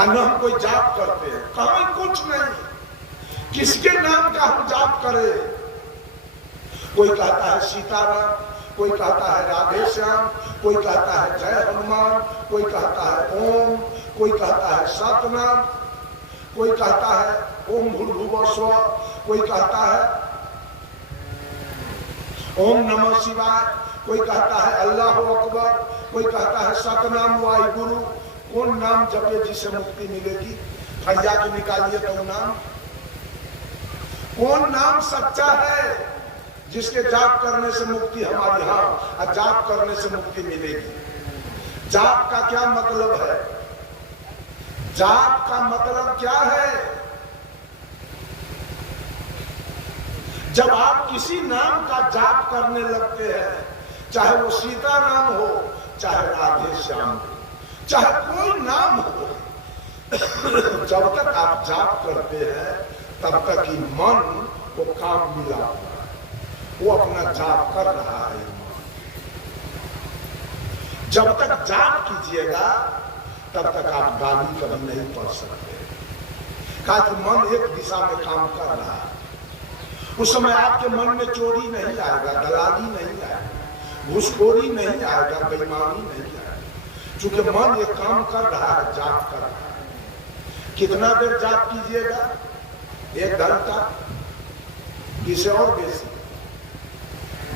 न हम कोई जाप करते हैं, कहां कुछ नहीं। किसके नाम का हम जाप करें? कोई कहता है सीताराम, कोई कहता है राधे श्याम, कोई कहता है जय हनुमान, कोई कहता है ओम, कोई कहता है सतनाम, कोई कहता है ओम भूर्भुवः स्वः, कोई कहता है ओम नमः शिवाय, कोई कहता है अल्लाह अकबर, कोई कहता है सतनाम वाहिगुरु। कौन नाम जपे जिससे मुक्ति मिलेगी? फरिया के निकालिए तो नाम। कौन नाम सच्चा है जिसके जाप करने से मुक्ति हमारे यहाँ जाप करने से मुक्ति मिलेगी? जाप का क्या मतलब है? जाप का मतलब क्या है? जब आप किसी नाम का जाप करने लगते हैं, चाहे वो सीता नाम हो, चाहे राधे श्याम हो, चाहे कोई नाम हो, जब तक आप जाप करते हैं तब तक ही मन को काम मिला हुआ है, वो अपना जाप कर रहा है। जब तक जाप कीजिएगा तब तक आप गाली कभी नहीं पढ़ सकते, कारण मन एक दिशा में काम कर रहा है। उस समय आपके मन में चोरी नहीं आएगा, दलाली नहीं आएगा, घूसखोरी नहीं आएगा, बेईमानी नहीं आएगा, क्योंकि मन एक काम कर रहा है, जाप कर रहा है। कितना देर जाप कीजिएगा? 1 घंटा, किसी और बेसी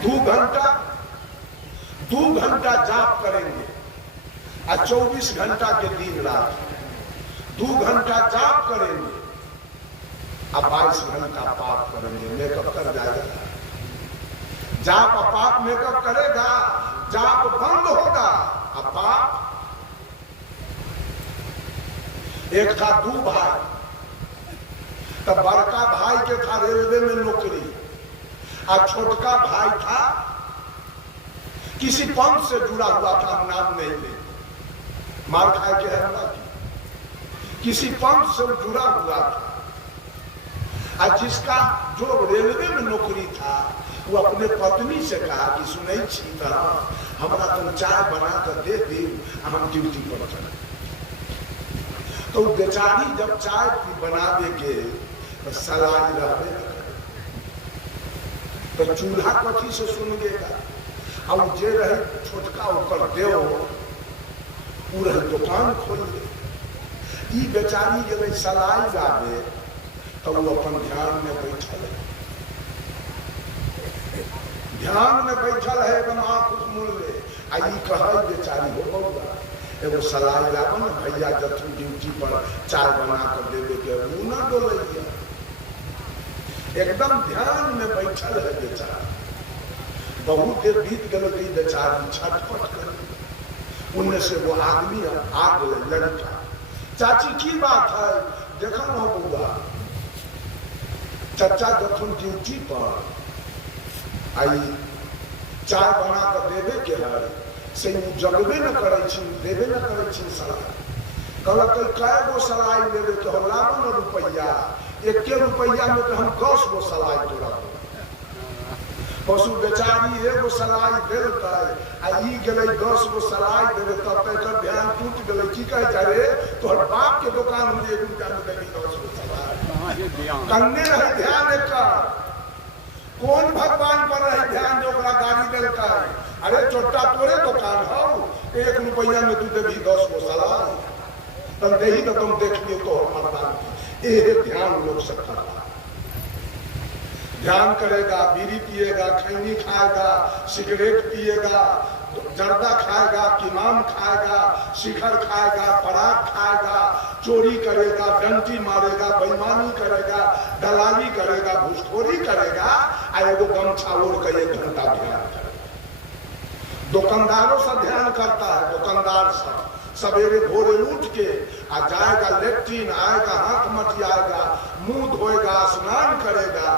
2 घंटा। 2 घंटा जाप करेंगे और 24 घंटा के दिन रात 2 घंटा जाप करेंगे, अब 22 घंटा पाप करेंगे। मेकअप कर जाएगा। जाप पाप मेकअप करेगा, जाप बंद होगा। अब पाप एक था 2 भाई, तब बड़का भाई के था रेलवे में नौकरी और छोटका भाई था किसी पंथ से जुड़ा हुआ था, नाम नहीं ले, मार खाए के है किसी पंथ से जुड़ा हुआ था। और जिसका जो रेलवे में नौकरी था वो अपने पत्नी से कहा कि सुनई छी हमारा तुम चाय बना कर दे दी, हम ड्यूटी पर चले। तो बेचारी जब चाय बना देंगे तो सलाई रहने लगे, तो चूल्हा कथी से सुन देगा। अब जे रहे छोटका ऊपर देव वो रहे दुकान खोल दे। ई बेचारी जब सलाई लावे तो वो अपन ध्यान में बैठल है, ध्यान में बैठल है, एकदम आंख मूल ले। आई कह बेचारी हो बउआ एगो सलाई लावन भैया जथु ड्यूटी पर चाय बना कर देवे के, वो ना डोलैया, एकदम ध्यान में बैठल है बेचारा। बहुत देर बीत गई, बेचारी छटपट कर। उनमें से वो आदमी आ गए, लड़का, चाची की बात है? देखा ना बउआ, चाचा जथुन ड्यूटी पर आई चाय बना कर देवे के है से जगबे न करे, देवे न करे सलाई। कहल कै गो सलाई लेवे के हो? लाबो न रुपया, 1 रुपया में तो हम 10 गो सलाई तोड़ा। पशु बेचारी एगो सलाई देलकै, गेलै 10 गो सलाई देवे, तब तक ध्यान टूट गए। की कहे रे तोहर बाप के दुकान में 1 रुपया में देवी 10 गो सलाई कन्ने रहे ध्यान एकर। कौन भगवान पर रहे ध्यान जो गाड़ी देलकै? अरे छोटा तोरे दुकान हो, 1 रुपया में तू देवी 10 गो सलाई, तब दही तो तुम देखिए तो ये ध्यान लोग सकता ध्यान करेगा, बीड़ी पिएगा, खैनी खाएगा, सिगरेट पिएगा, जर्दा खाएगा, किमाम खाएगा, शिखर खाएगा, पराग खाएगा, चोरी करेगा, डंटी मारेगा, बेईमानी करेगा, दलाली करेगा, घूसखोरी करेगा, और एगो गमछा ओढ़ कर 1 घंटा ध्यान करेगा। दुकानदारों से ध्यान करता है, दुकानदार से सवेरे भोरे उठ के आ जाएगा लेट्रिन, आएगा हाथ मटियाएगा, मुंह धोएगा, स्नान करेगा,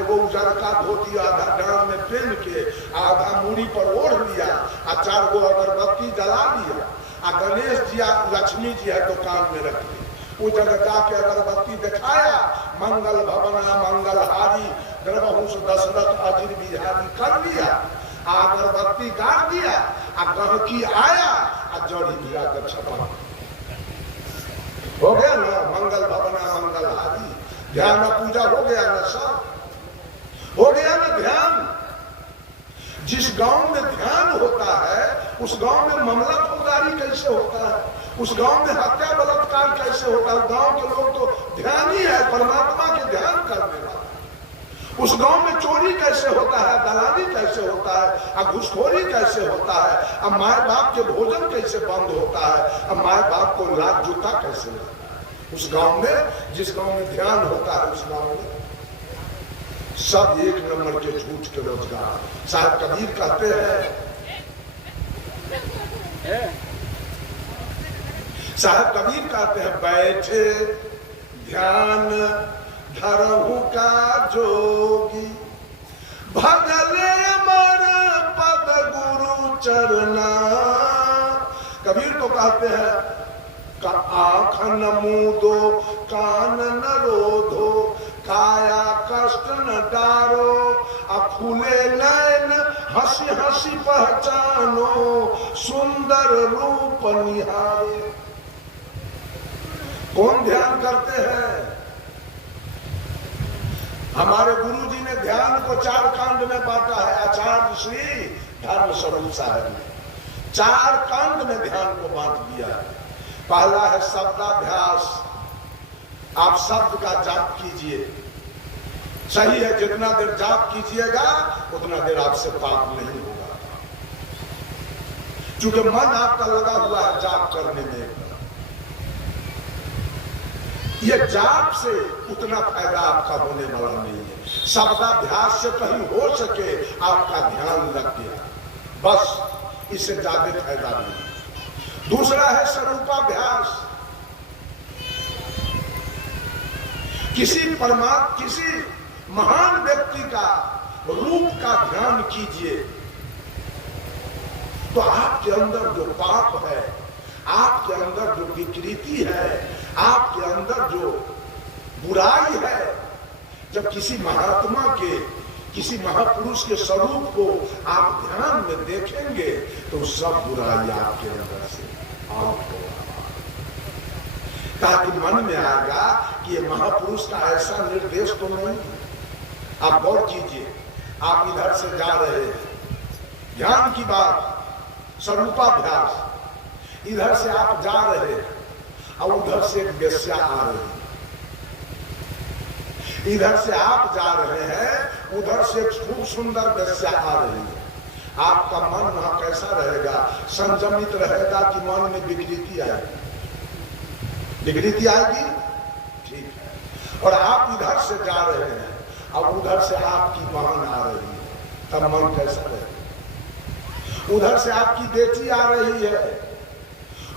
वो उजरका धोती आधा डांग में पहन के आधा मूड़ी पर ओढ़ लिया, 4 गो अगरबत्ती जला लिया, गणेश जी लक्ष्मी जी है दुकान में रखी, वो जगह जाके अगरबत्ती दिखाया, मंगल भवना मंगलहारी द्रवहुष दशरथ अजिर बिहारी कर लिया, अगरबत्ती गाड़ दिया, गहकी आया, जड़ी गिरा कर छपा। ओ ध्यान पूजा हो गया ना, सब हो गया ना ध्यान। जिस गांव में ध्यान होता है उस गांव में मामला फौजदारी कैसे होता है, उस गांव में हत्या बलात्कार कैसे होता है। गांव के लोग तो ध्यान ही है, परमात्मा के ध्यान करने वाला। उस गांव में चोरी कैसे होता है, दलाली कैसे होता है, घूसखोरी कैसे होता है, अब माए बाप के भोजन कैसे बंद होता है, अब माए बाप को लात जूता कैसे लगता है। उस गांव में, जिस गांव में ध्यान होता है उस गांव में सब एक नंबर के झूठ के रोजगार। साहब कबीर कहते हैं, साहब कबीर कहते हैं, बैठे ध्यान धरहु का जोगी, भगले मर पद गुरु चरना। कबीर तो कहते हैं, आँख न मूदो कान न रोधो, काया कष्ट न डारो, खुले नैन हंसी हंसी पहचानो, सुंदर रूप निहारो। कौन ध्यान करते हैं? हमारे गुरु जी ने ध्यान को 4 कांड में बांटा है। आचार्य श्री धर्म स्वरूप साहब ने 4 कांड में ध्यान को बांट दिया है। पहला है शब्दाभ्यास। आप शब्द का जाप कीजिए, सही है, जितना देर जाप कीजिएगा उतना देर आपसे पाप नहीं होगा, क्योंकि मन आपका लगा हुआ है जाप करने में। ये जाप से उतना फायदा आपका होने वाला नहीं है। शब्दाभ्यास से कहीं हो सके आपका ध्यान लग गया, बस, इससे ज्यादा फायदा नहीं। दूसरा है स्वरूपाभ्यास। किसी महान व्यक्ति का रूप का ध्यान कीजिए तो आपके अंदर जो पाप है, आपके अंदर जो विकृति है, आपके अंदर जो बुराई है, जब किसी महात्मा के, किसी महापुरुष के स्वरूप को आप ध्यान में देखेंगे तो सब बुराई आपके अंदर से आउट होगा। ताकि मन में आएगा कि ये महापुरुष का ऐसा निर्देश तो नहीं। आप गौर कीजिए, आप इधर से जा रहे हैं, ध्यान की बात, स्वरूपाभ्यास, इधर से आप जा रहे हैं और उधर से एक वेश्या आ रही है। इधर से आप जा रहे हैं, उधर से खूब सुंदर वेश्या आ रही है। आपका मन वहां कैसा रहेगा? संयमित रहेगा कि मन में विकृति आएगी? विकृति आएगी, ठीक है। और आप इधर से जा रहे हैं और उधर से आपकी बहन आ रही है, तब मन कैसा रहेगा? उधर से आपकी बेटी आ रही है,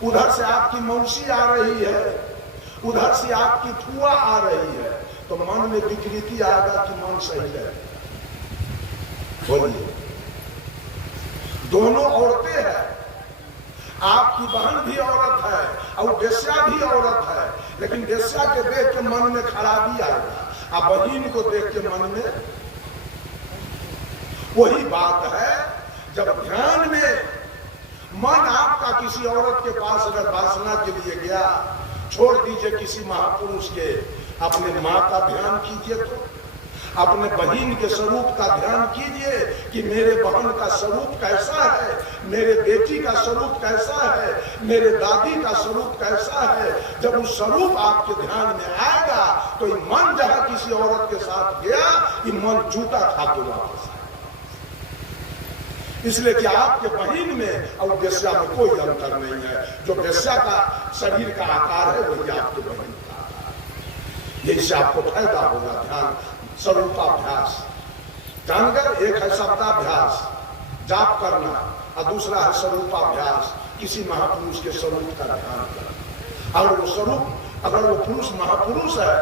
उधर से आपकी मौसी आ रही है, उधर से आपकी फुआ आ रही है, तो मन में विकृति आएगा कि मन सही रहेगा? बोलिए। दोनों औरतें हैं, आपकी बहन भी औरत है और वेश्या भी औरत है, लेकिन वेश्या के देख के मन में खराबी आएगा, आप बहन को देख के मन में। वही बात है, जब ध्यान में मन आपका किसी औरत के पास अगर वासना के लिए गया, छोड़ दीजिए किसी महापुरुष के, अपने माँ का ध्यान कीजिए, तो अपने बहन के स्वरूप का ध्यान कीजिए कि मेरे बहन का स्वरूप कैसा है, मेरे बेटी का स्वरूप कैसा है, मेरे दादी का स्वरूप कैसा है। जब उस स्वरूप आपके ध्यान में आएगा तो ये मन जहां किसी औरत के साथ गया, ये मन जूता खा के वापस आएगा। इसलिए कि आपके बहन में और वेश्या में कोई अंतर नहीं है। जो वेश्या का शरीर का आकार है वही आपके बहन का आकार है। यही से आपको फायदा होगा। ध्यान स्वरूपाभ्यास जानकर, एक है शब्दाभ्यास जाप करना और दूसरा है स्वरूपाभ्यास, किसी महापुरुष के स्वरूप का ध्यान करना। अगर वो स्वरूप, अगर वो पुरुष महापुरुष है,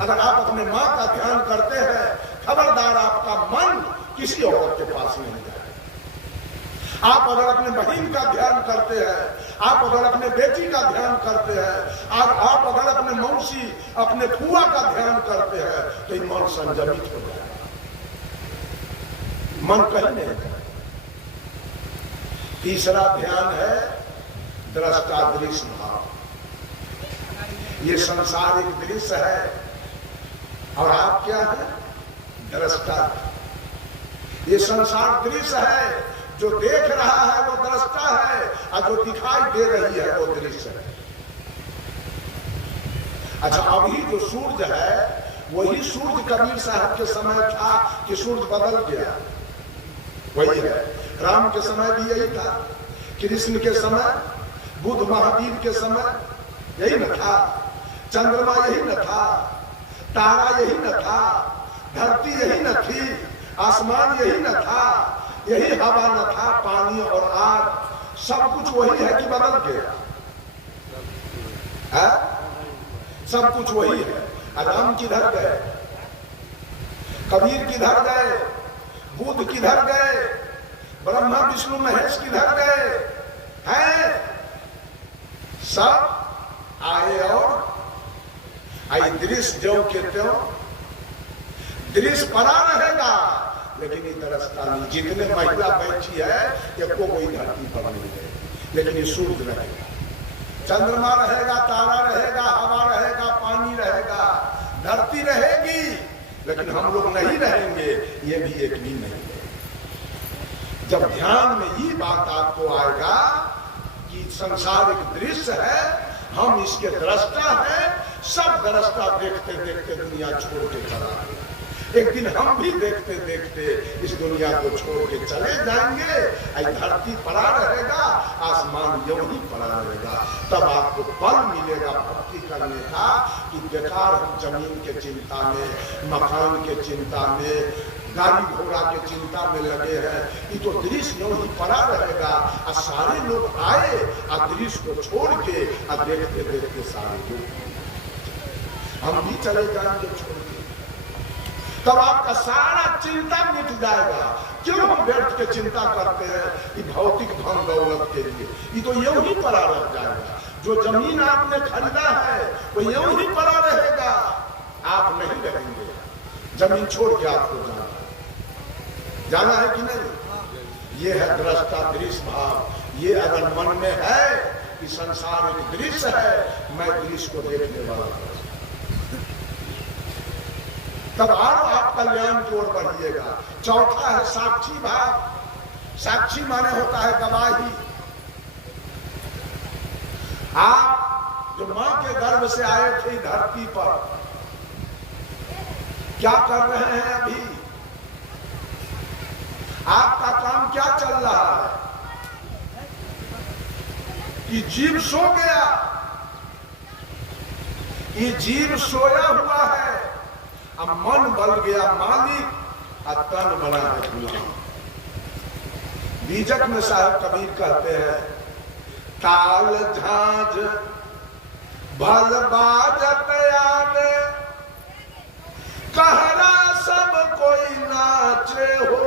अगर आप अपने माँ का ध्यान करते हैं, खबरदार आपका मन किसी औरत के पास नहीं जाए। आप अगर अपने बहन का ध्यान करते हैं, आप अगर अपने बेटी का ध्यान करते हैं, आप अगर अपने मौसी, अपने फुआ का ध्यान करते हैं, तो ये मन संयमित हो जाएगा, मन कहीं नहीं जाएगा। तीसरा ध्यान है दृष्टादृश्य भाव। ये संसारिक दृश्य है, और आप क्या है? दृष्टा। ये संसार दृश्य है, जो देख रहा है वो दृष्टा है, और जो दिखाई दे रही है वो दृश्य है। अच्छा, अभी जो सूरज है वही सूरज कबीर साहब के समय था कि सूरज बदल गया? वही है। राम के समय भी यही था, कृष्ण के समय, बुद्ध महावीर के समय यही न था, चंद्रमा यही न था, तारा यही न था, धरती यही न थी, आसमान यही न था, यही हवा न था, पानी और आग, सब कुछ वही है कि बदल गया? सब कुछ वही है। राम किधर गए? कबीर किधर गए? बुद्ध किधर गए? ब्रह्मा विष्णु महेश किधर गए? हैं? सब आए और आई दृश्य जो के त्यों, दृश्य पड़ा रहेगा लेकिन इधर नहीं। जितने महिला बैठी है ये कोई धरती पर नहीं है, लेकिन ये सूरज रहेगा, चंद्रमा रहेगा, तारा रहेगा, हवा रहेगा, पानी रहेगा, धरती रहेगी, लेकिन हम लोग नहीं रहेंगे, ये भी एक भी नहीं है। जब ध्यान में ये बात आपको आएगा कि संसार एक दृश्य है, हम इसके दृष्टा हैं, सब दृष्टा देखते देखते दुनिया छोड़ के चला गया। एक दिन हम भी देखते देखते इस दुनिया को छोड़ के चले जाएंगे। धरती पड़ा रहेगा, आसमान यूं ही पड़ा रहेगा। तब आपको बल मिलेगा भक्ति करने का कि बेकार हम जमीन के चिंता में, मकान के चिंता में, गाड़ी घोड़ा के चिंता में लगे हैं। ये तो दृश्य यूं ही पड़ा रहेगा और सारे लोग आए और दृश्य को छोड़ के और देखते देखते सारे लोग हम भी चले जाएंगे छोड़ के। तब आपका सारा चिंता मिट जाएगा। क्यों हम व्यर्थ के चिंता करते हैं ये भौतिक धन दौलत के लिए? ये तो यूं ही पड़ा रह जाएगा। जो जमीन आपने खरीदा है वो यूं ही पड़ा रहेगा, आप नहीं रहेंगे। जमीन छोड़ के आपको जाना है कि नहीं? ये है दृष्टा दृश्य भाव। ये अगर मन में है कि संसार एक दृश्य है, मैं दृश्य को देखने वाला हूं, तब आप कल्याण की ओर बढ़िएगा। चौथा है साक्षी भाव। साक्षी माने होता है गवाही। आप जो मां के गर्भ से आए थे धरती पर, क्या कर रहे हैं अभी? आपका काम क्या चल रहा है? कि जीव सो गया, ये जीव सोया हुआ है, अब मन बन गया मालिक और तन बना है गुलाम। बीजक में साहब कबीर कहते हैं, ताल झांझ भल बाजत आवे, कहरा सब कोई नाचे हो,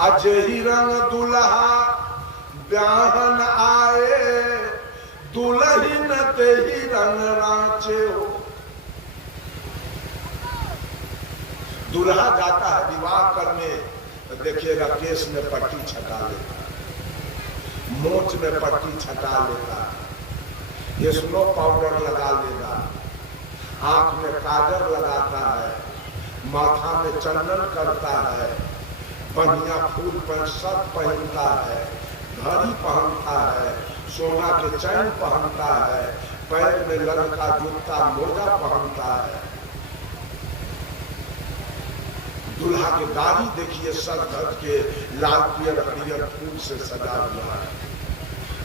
अजही रंग दुल्हा ब्याहन आए, दुल्हन ते ही रंग नाचे हो। दूल्हा जाता है विवाह करने, तो देखिएगा केस में पट्टी छटा लेता है, मोच में पट्टी छटा लेता है, ये स्नो पाउडर लगा लेगा, आंख में काजल लगाता है, माथा में चंदन करता है, बढ़िया फूल पर शर्ट पहनता है, घड़ी पहनता है, सोना के चैन पहनता है, पैर में लड़का जूता मोजा पहनता है। दूल्हा की दाढ़ी देखिए सर धज के लाल पियर हरियर फूल से सजा हुआ है।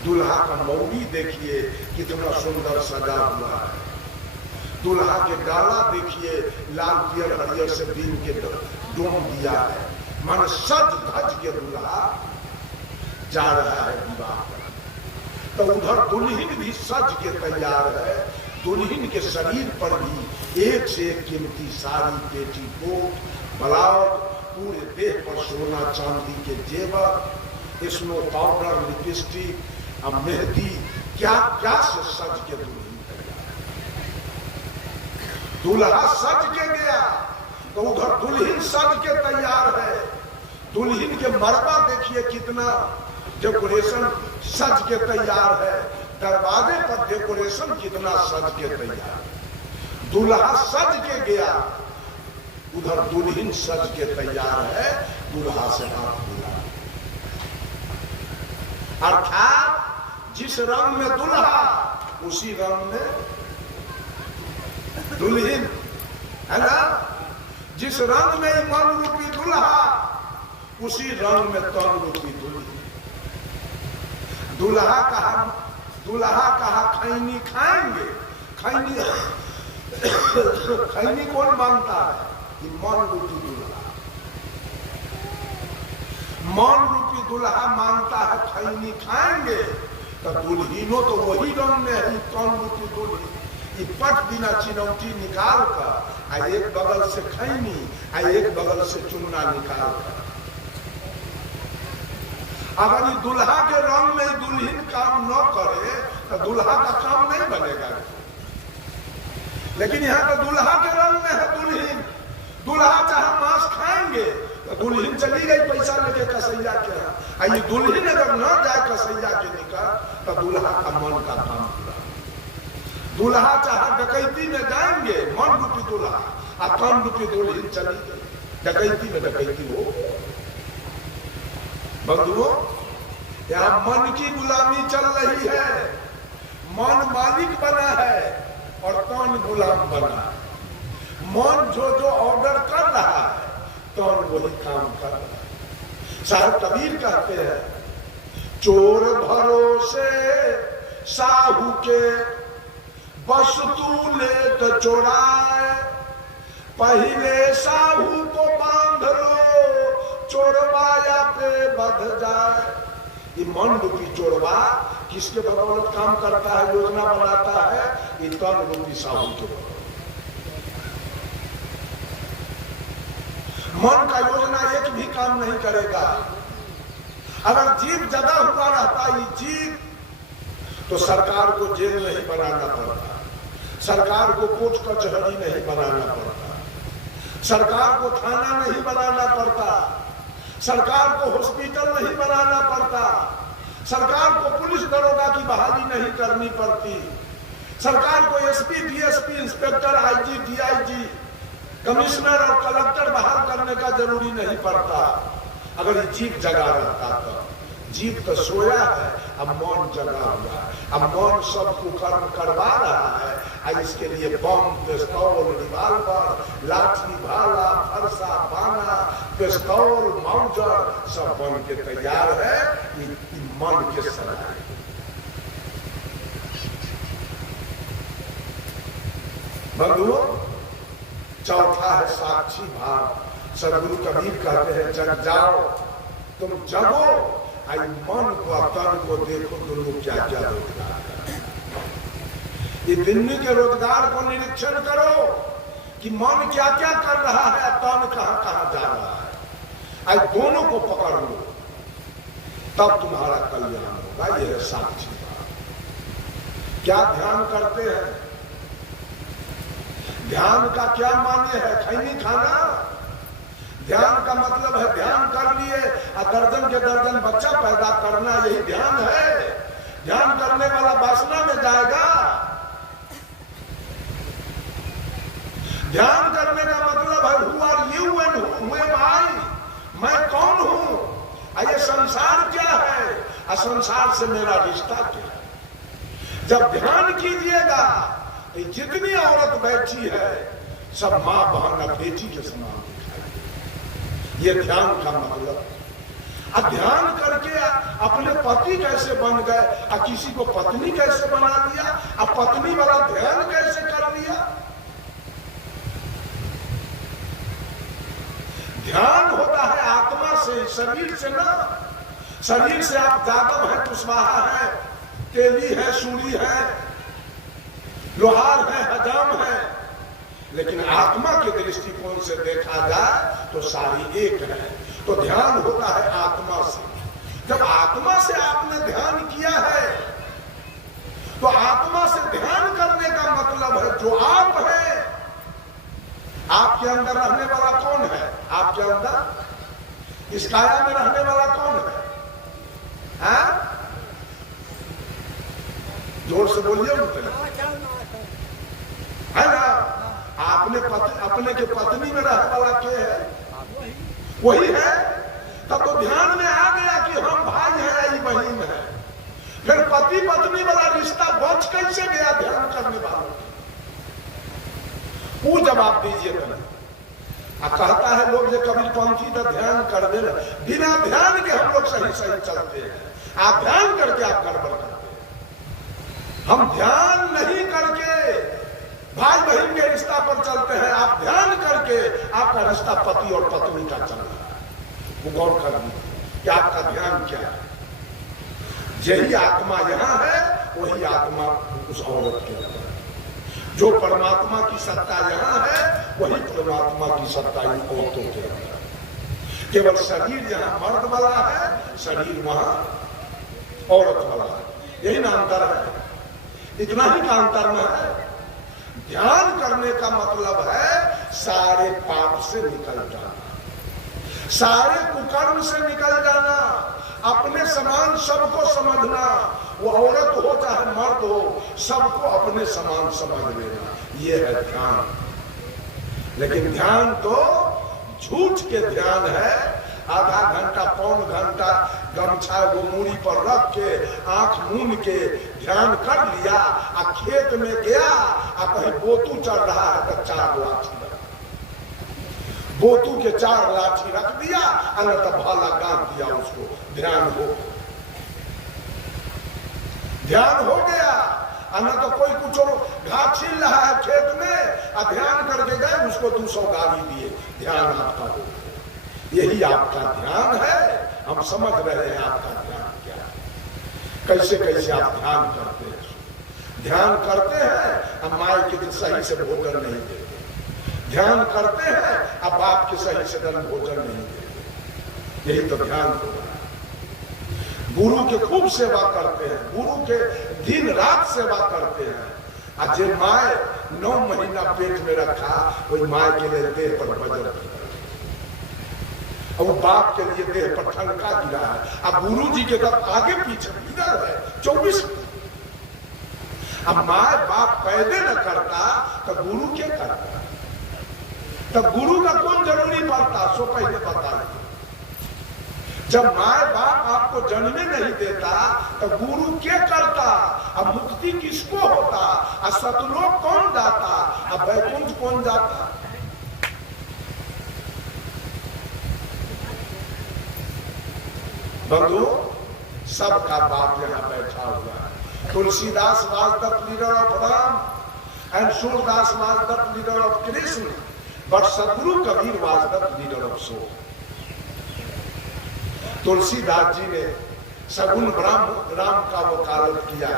दूल्हा का मौली देखिए कितना सुंदर सजा हुआ है। दूल्हा के गाला देखिए लाल पियर हरियर से बीन के डोम दिया है। मन सज धज के दूल्हा जा रहा है विवाह पर। तो उधर दुल्हन भी सज के तैयार है। दुल्हन के शरीर पर भी एक से एक कीमती साड़ी, पेटी कोट, ब्लाउज, पूरे देह पर सोना चांदी के जेवर, स्नो पाउडर, लिपस्टिक, अब मेहंदी, क्या क्या से सज के दुल्हन तैयार। दूल्हा सज के गया तो उधर दुल्हन सज के तैयार है। दुल्हन के मरबा देखिए कितना डेकोरेशन सज के तैयार है। दरवाजे पर डेकोरेशन कितना सज के तैयार। दूल्हा सज के गया, उधर दुल्हन सज के तैयार है, दूल्हा से हाथ मिला। अर्थात जिस रंग में दूल्हा उसी रंग में दुल्हन, है ना? जिस रंग में मन रूपी दूल्हा उसी रंग में तन रूपी दुल्हन। दूल्हा कहा खैनी खाएंगे, खैनी खैनी कौन मानता है? कि मन रूपी दूल्हा, मन रूपी दूल्हा मानता है खैनी खाएंगे, तो दुल्हिनो तो वही रंग में है, तन रूपी दुल्हन। पट बिना चिनौती निकाल कर एक बगल से खैनी एक बगल से चुन्ना निकाल कर, अगर ये दूल्हा के रंग में दुल्हन काम न करे तो दूल्हा का काम नहीं बनेगा। लेकिन यहाँ तो दूल्हा के रंग में है दुल्हन, दूल्हा चाहे मांस खाएंगे तो दुल्हन चली गई पैसा लेके कसैया के यहाँ, ये दुल्हन अगर न जाए कसैया के निकल तो दूल्हा का मन का काम पूरा। दूल्हा चाहे डकैती में जाएंगे, मन रूपी दूल्हा और तन रूपी दुल्हन चली गई, डकैती में डकैती हो। बंधुओं, यहाँ मन की गुलामी चल रही है, मन मालिक बना है और तन गुलाम बना है। मन जो जो ऑर्डर कर रहा है तन वही काम कर रहा है। साहब कबीर कहते हैं, चोर भरोसे साहू के वस्तु ले तो चोराए, पहले साहू को बांध लो, चोरवाया पे बध जाए। ये मन रूपी चोरवा किसके बदौलत काम करता है, योजना बनाता है? ये तन रूपी साहू के बदौलत। मन का योजना एक भी काम नहीं करेगा। अगर जीव जगा हुआ रहता ये जीव, तो सरकार को जेल नहीं बनाना पड़ता, सरकार को कोर्ट कचहरी नहीं बनाना पड़ता, सरकार को थाना नहीं बनाना पड़ता, सरकार को हॉस्पिटल नहीं बनाना पड़ता, सरकार को पुलिस दरोगा की बहाली नहीं करनी पड़ती, सरकार को SP, DSP, inspector, IG, DIG, commissioner और कलेक्टर बहाल करने का जरूरी नहीं पड़ता। अगर ये जीव जगा रहता तो, जीव तो सोया है, अब मौन जगा हुआ है, अब मौन सबको कर्म करवा रहा है। इसके लिए बम, पिस्तौल, रिवाल्वर, लाठी, भाला, फरसा, बाना, पिस्तौल, मौजर सब बन के तैयार है। ये मन के सलाह। बंधुओं, चौथा है साक्षी भाव। सदगुरु कबीर कहते हैं, जग जाओ, तुम जगो, आई मन को तन को देखो, दोनों क्या क्या रोजगार है। ये दिल्ली के रोजगार को निरीक्षण करो कि मन क्या क्या कर रहा है, तन कहां कहां जा रहा है। आई दोनों को पकड़ लो, तब तुम्हारा कल्याण होगा। यह है साक्षी भाव। क्या ध्यान करते हैं? ध्यान का क्या माने है? खैनी खाना? ध्यान का मतलब है ध्यान कर लिए और दर्जन के दर्जन बच्चा पैदा करना, यही ध्यान है। ध्यान करने वाला वासना में जाएगा। ध्यान करने का मतलब है who are you and who am I, मैं कौन हूं, ये संसार क्या है, और संसार से मेरा रिश्ता क्या है। जब ध्यान कीजिएगा, जितनी औरत बैठी है सब मां बहन और बेटी के समान दिखाई। ये ध्यान का मतलब। अब ध्यान करके अपने पति कैसे बन गए, और किसी को पत्नी कैसे बना दिया, अब पत्नी वाला ध्यान कैसे कर लिया। ध्यान होता है आत्मा से, शरीर से ना। शरीर से आप जादव है, कुशवाहा है, तेली है, सूरी है, लोहार है, हजाम है, लेकिन आत्मा के दृष्टिकोण से देखा जाए तो सारी एक है। तो ध्यान होता है आत्मा से। जब आत्मा से आपने ध्यान किया है, तो आत्मा से ध्यान करने का मतलब है जो आप है, आपके अंदर रहने वाला कौन है? आपके अंदर इस काया में रहने वाला कौन है? हाँ? जोर से बोलिए, है ना? अपने के पत्नी में रहने वाला के है? वही है। तब तो ध्यान में आ गया कि हम भाई हैं, ये बहन है। फिर पति पत्नी वाला रिश्ता बच कैसे गया ध्यान करने वालों? वो जवाब दीजिए। कहता है लोग जो कबीर पंथी तो ध्यान कर दे, बिना ध्यान के हम लोग सही सही चलते हैं। आप ध्यान करके आप गड़बड़ करते हैं। हम ध्यान नहीं करके भाई बहन के रिश्ता पर चलते हैं। आप ध्यान करके आपका रिश्ता पति और पत्नी का चल रहा है। वो गौर कर लीजिए कि आपका ध्यान क्या है। यही आत्मा यहाँ है, वही आत्मा उस औरत के अंदर। जो परमात्मा की सत्ता यहाँ है, वही परमात्मा की सत्ता इन औरतों के अंदर। केवल शरीर यहाँ मर्द वाला है, शरीर वहां औरत वाला है। यही ना अंतर है। इतना ही का अंतर में है। ध्यान करने का मतलब है सारे पाप से निकल जाना, सारे कुकर्म से निकल जाना, अपने समान सबको समझना। वो औरत हो चाहे मर्द हो, सबको अपने समान समझ लेना, ये है ध्यान। लेकिन ध्यान तो झूठ के ध्यान है। आधा घंटा पौन घंटा गमछा वो मूड़ी पर रख के आंख मूंद के ध्यान कर लिया, आ खेत में गया, आ कहीं बोतू चढ़ रहा है तो 4 लाठी बोतू के 4 लाठी रख दिया, अगर तो भाला गांठ दिया उसको। ध्यान हो गया। अगर तो कोई कुछ घास छील रहा है खेत में, ध्यान करके गए, उसको 200 गाली दिए। ध्यान आपका हो, यही आपका ध्यान है। हम समझ रहे हैं आपका ध्यान क्या है, कैसे कैसे आप ध्यान करते हैं। ध्यान करते हैं, हम माई के सही से भोजन नहीं देते। ध्यान करते हैं, अब बाप के सही से भोजन नहीं देते। यही तो ध्यान हो रहा है। गुरु के खूब सेवा करते हैं, गुरु के दिन रात सेवा करते हैं। आज जे माए 9 महीना पेट में रखा, वही माए के लिए देह पर बजर और बाप के लिए देह पर ठनका गिरा है। अब गुरु जी के तब आगे पीछे इधर है 24। अब माए बाप पैदे न करता तो गुरु क्या करता? तब गुरु का कौन जरूरी पड़ता, सो पहले बताइए। जब माए बाप आपको जन्मे नहीं देता तो गुरु क्या करता? अब मुक्ति किसको होता? अब सतलोक कौन जाता? अब वैकुंठ कौन जाता? बंधु, सबका बाप यहाँ बैठा हुआ है। Tulsidas was the leader of Ram and Surdas was the leader of Krishna, but Sadguru Kabir was the leader of soul. Tulsidas ji ने सगुन राम का वकालत किया।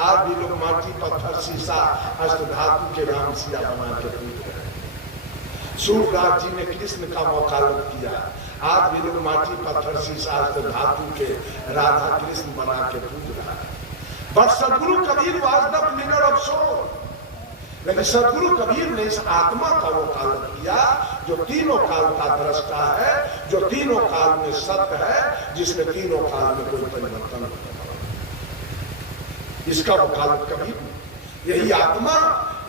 आज भी लोग माटी पत्थर शीशा अष्ट धातु के राम सिया बना के पूज रहे हैं। सूरदास जी ने कृष्ण का वकालत किया। आज भी लोग माटी पत्थर शीशा अष्ट धातु के राधा कृष्ण बना के पूज रहा है। But Sadguru Kabir was the leader of soul. लेकिन सदगुरु कबीर ने इस आत्मा का वकालत किया जो तीनों काल का दृष्टा है, जो तीनों काल में सत्य है, जिसमें तीनों काल में कोई परिवर्तन नहीं। इसका वकालत कबीर ने। यही आत्मा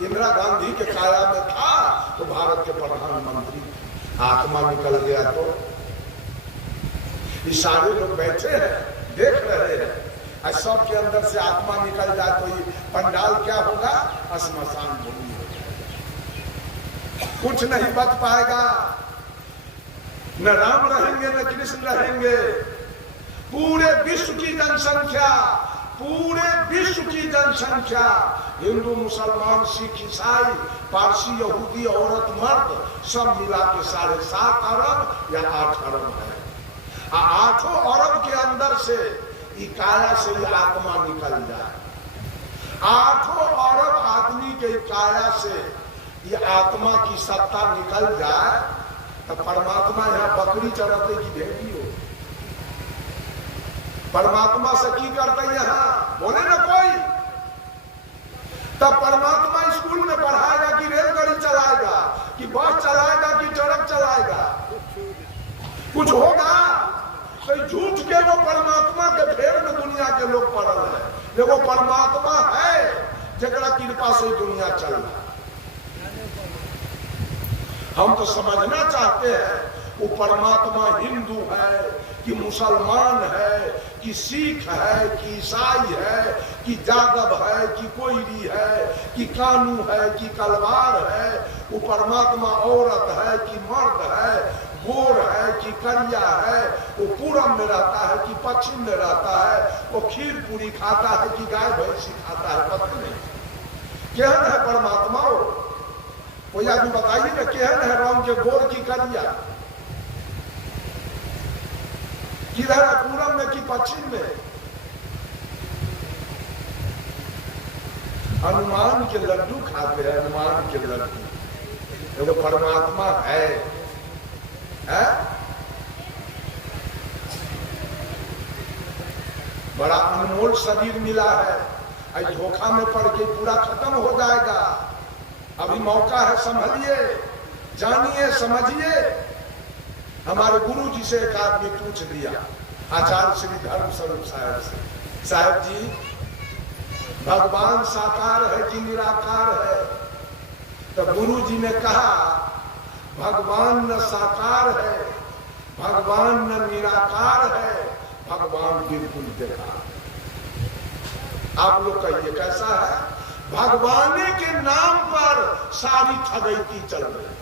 इंदिरा गांधी के काया में था तो भारत के प्रधानमंत्री। आत्मा निकल गया तो ये सारे लोग बैठे हैं, देख रहे हैं। सबके अंदर से आत्मा निकल जाए तो ये पंडाल क्या होगा? श्मशान भूमि हो जाएगा। कुछ नहीं बच पाएगा, न राम रहेंगे न कृष्ण रहेंगे। पूरे विश्व की जनसंख्या, पूरे विश्व की जनसंख्या, हिंदू मुसलमान सिख ईसाई पारसी यहूदी औरत मर्द सब मिला के 7.5 अरब या 8 अरब है। 8 अरब के अंदर से काया से ये आत्मा निकल जाए। 8 अरब आदमी के काया से ये आत्मा की सत्ता निकल जाए तो परमात्मा यहाँ बकरी चराते की भेड़ी हो। परमात्मा से की करते यहाँ बोले ना कोई? तब परमात्मा स्कूल में पढ़ाएगा कि रेलगाड़ी चलाएगा कि बस चलाएगा कि ट्रक चलाएगा? कुछ होगा? तो झूठ के वो परमात्मा के फेर में दुनिया के लोग पड़ल है। ये वो परमात्मा है जगड़ा कृपा से दुनिया चल रहा है। हम तो समझना चाहते हैं वो परमात्मा हिंदू है कि मुसलमान है कि सिख है कि ईसाई है कि जादव है कि कोयरी है कि कानू है कि कलवार है, वो परमात्मा औरत है कि मर्द है, गोर है कि करिया है, वो पूरब में रहता है कि पश्चिम में रहता है, वो खीर पूरी खाता है कि गाय भैंसी खाता है, पता नहीं केहन है परमात्मा। कोई आदमी बताइए ना केहन है राम के गोर की करिया, किधर है पूरब में कि पश्चिम में। हनुमान के लड्डू खाते हैं, हनुमान के लड्डू, वो परमात्मा है? बड़ा अनमोल शरीर मिला है, आज धोखा में पड़ के पूरा खत्म हो जाएगा। अभी मौका है, संभलिए, जानिए, समझिए। हमारे गुरु जी से एक आदमी पूछ लिया, आचार्य श्री धर्म स्वरूप साहब से, साहब जी भगवान साकार है कि निराकार है? तो गुरु जी ने कहा भगवान न साकार है, भगवान न निराकार है, भगवान बिल्कुल देखा। आप लोग कहिए कैसा है? भगवान के नाम पर सारी ठगैती चल रही है,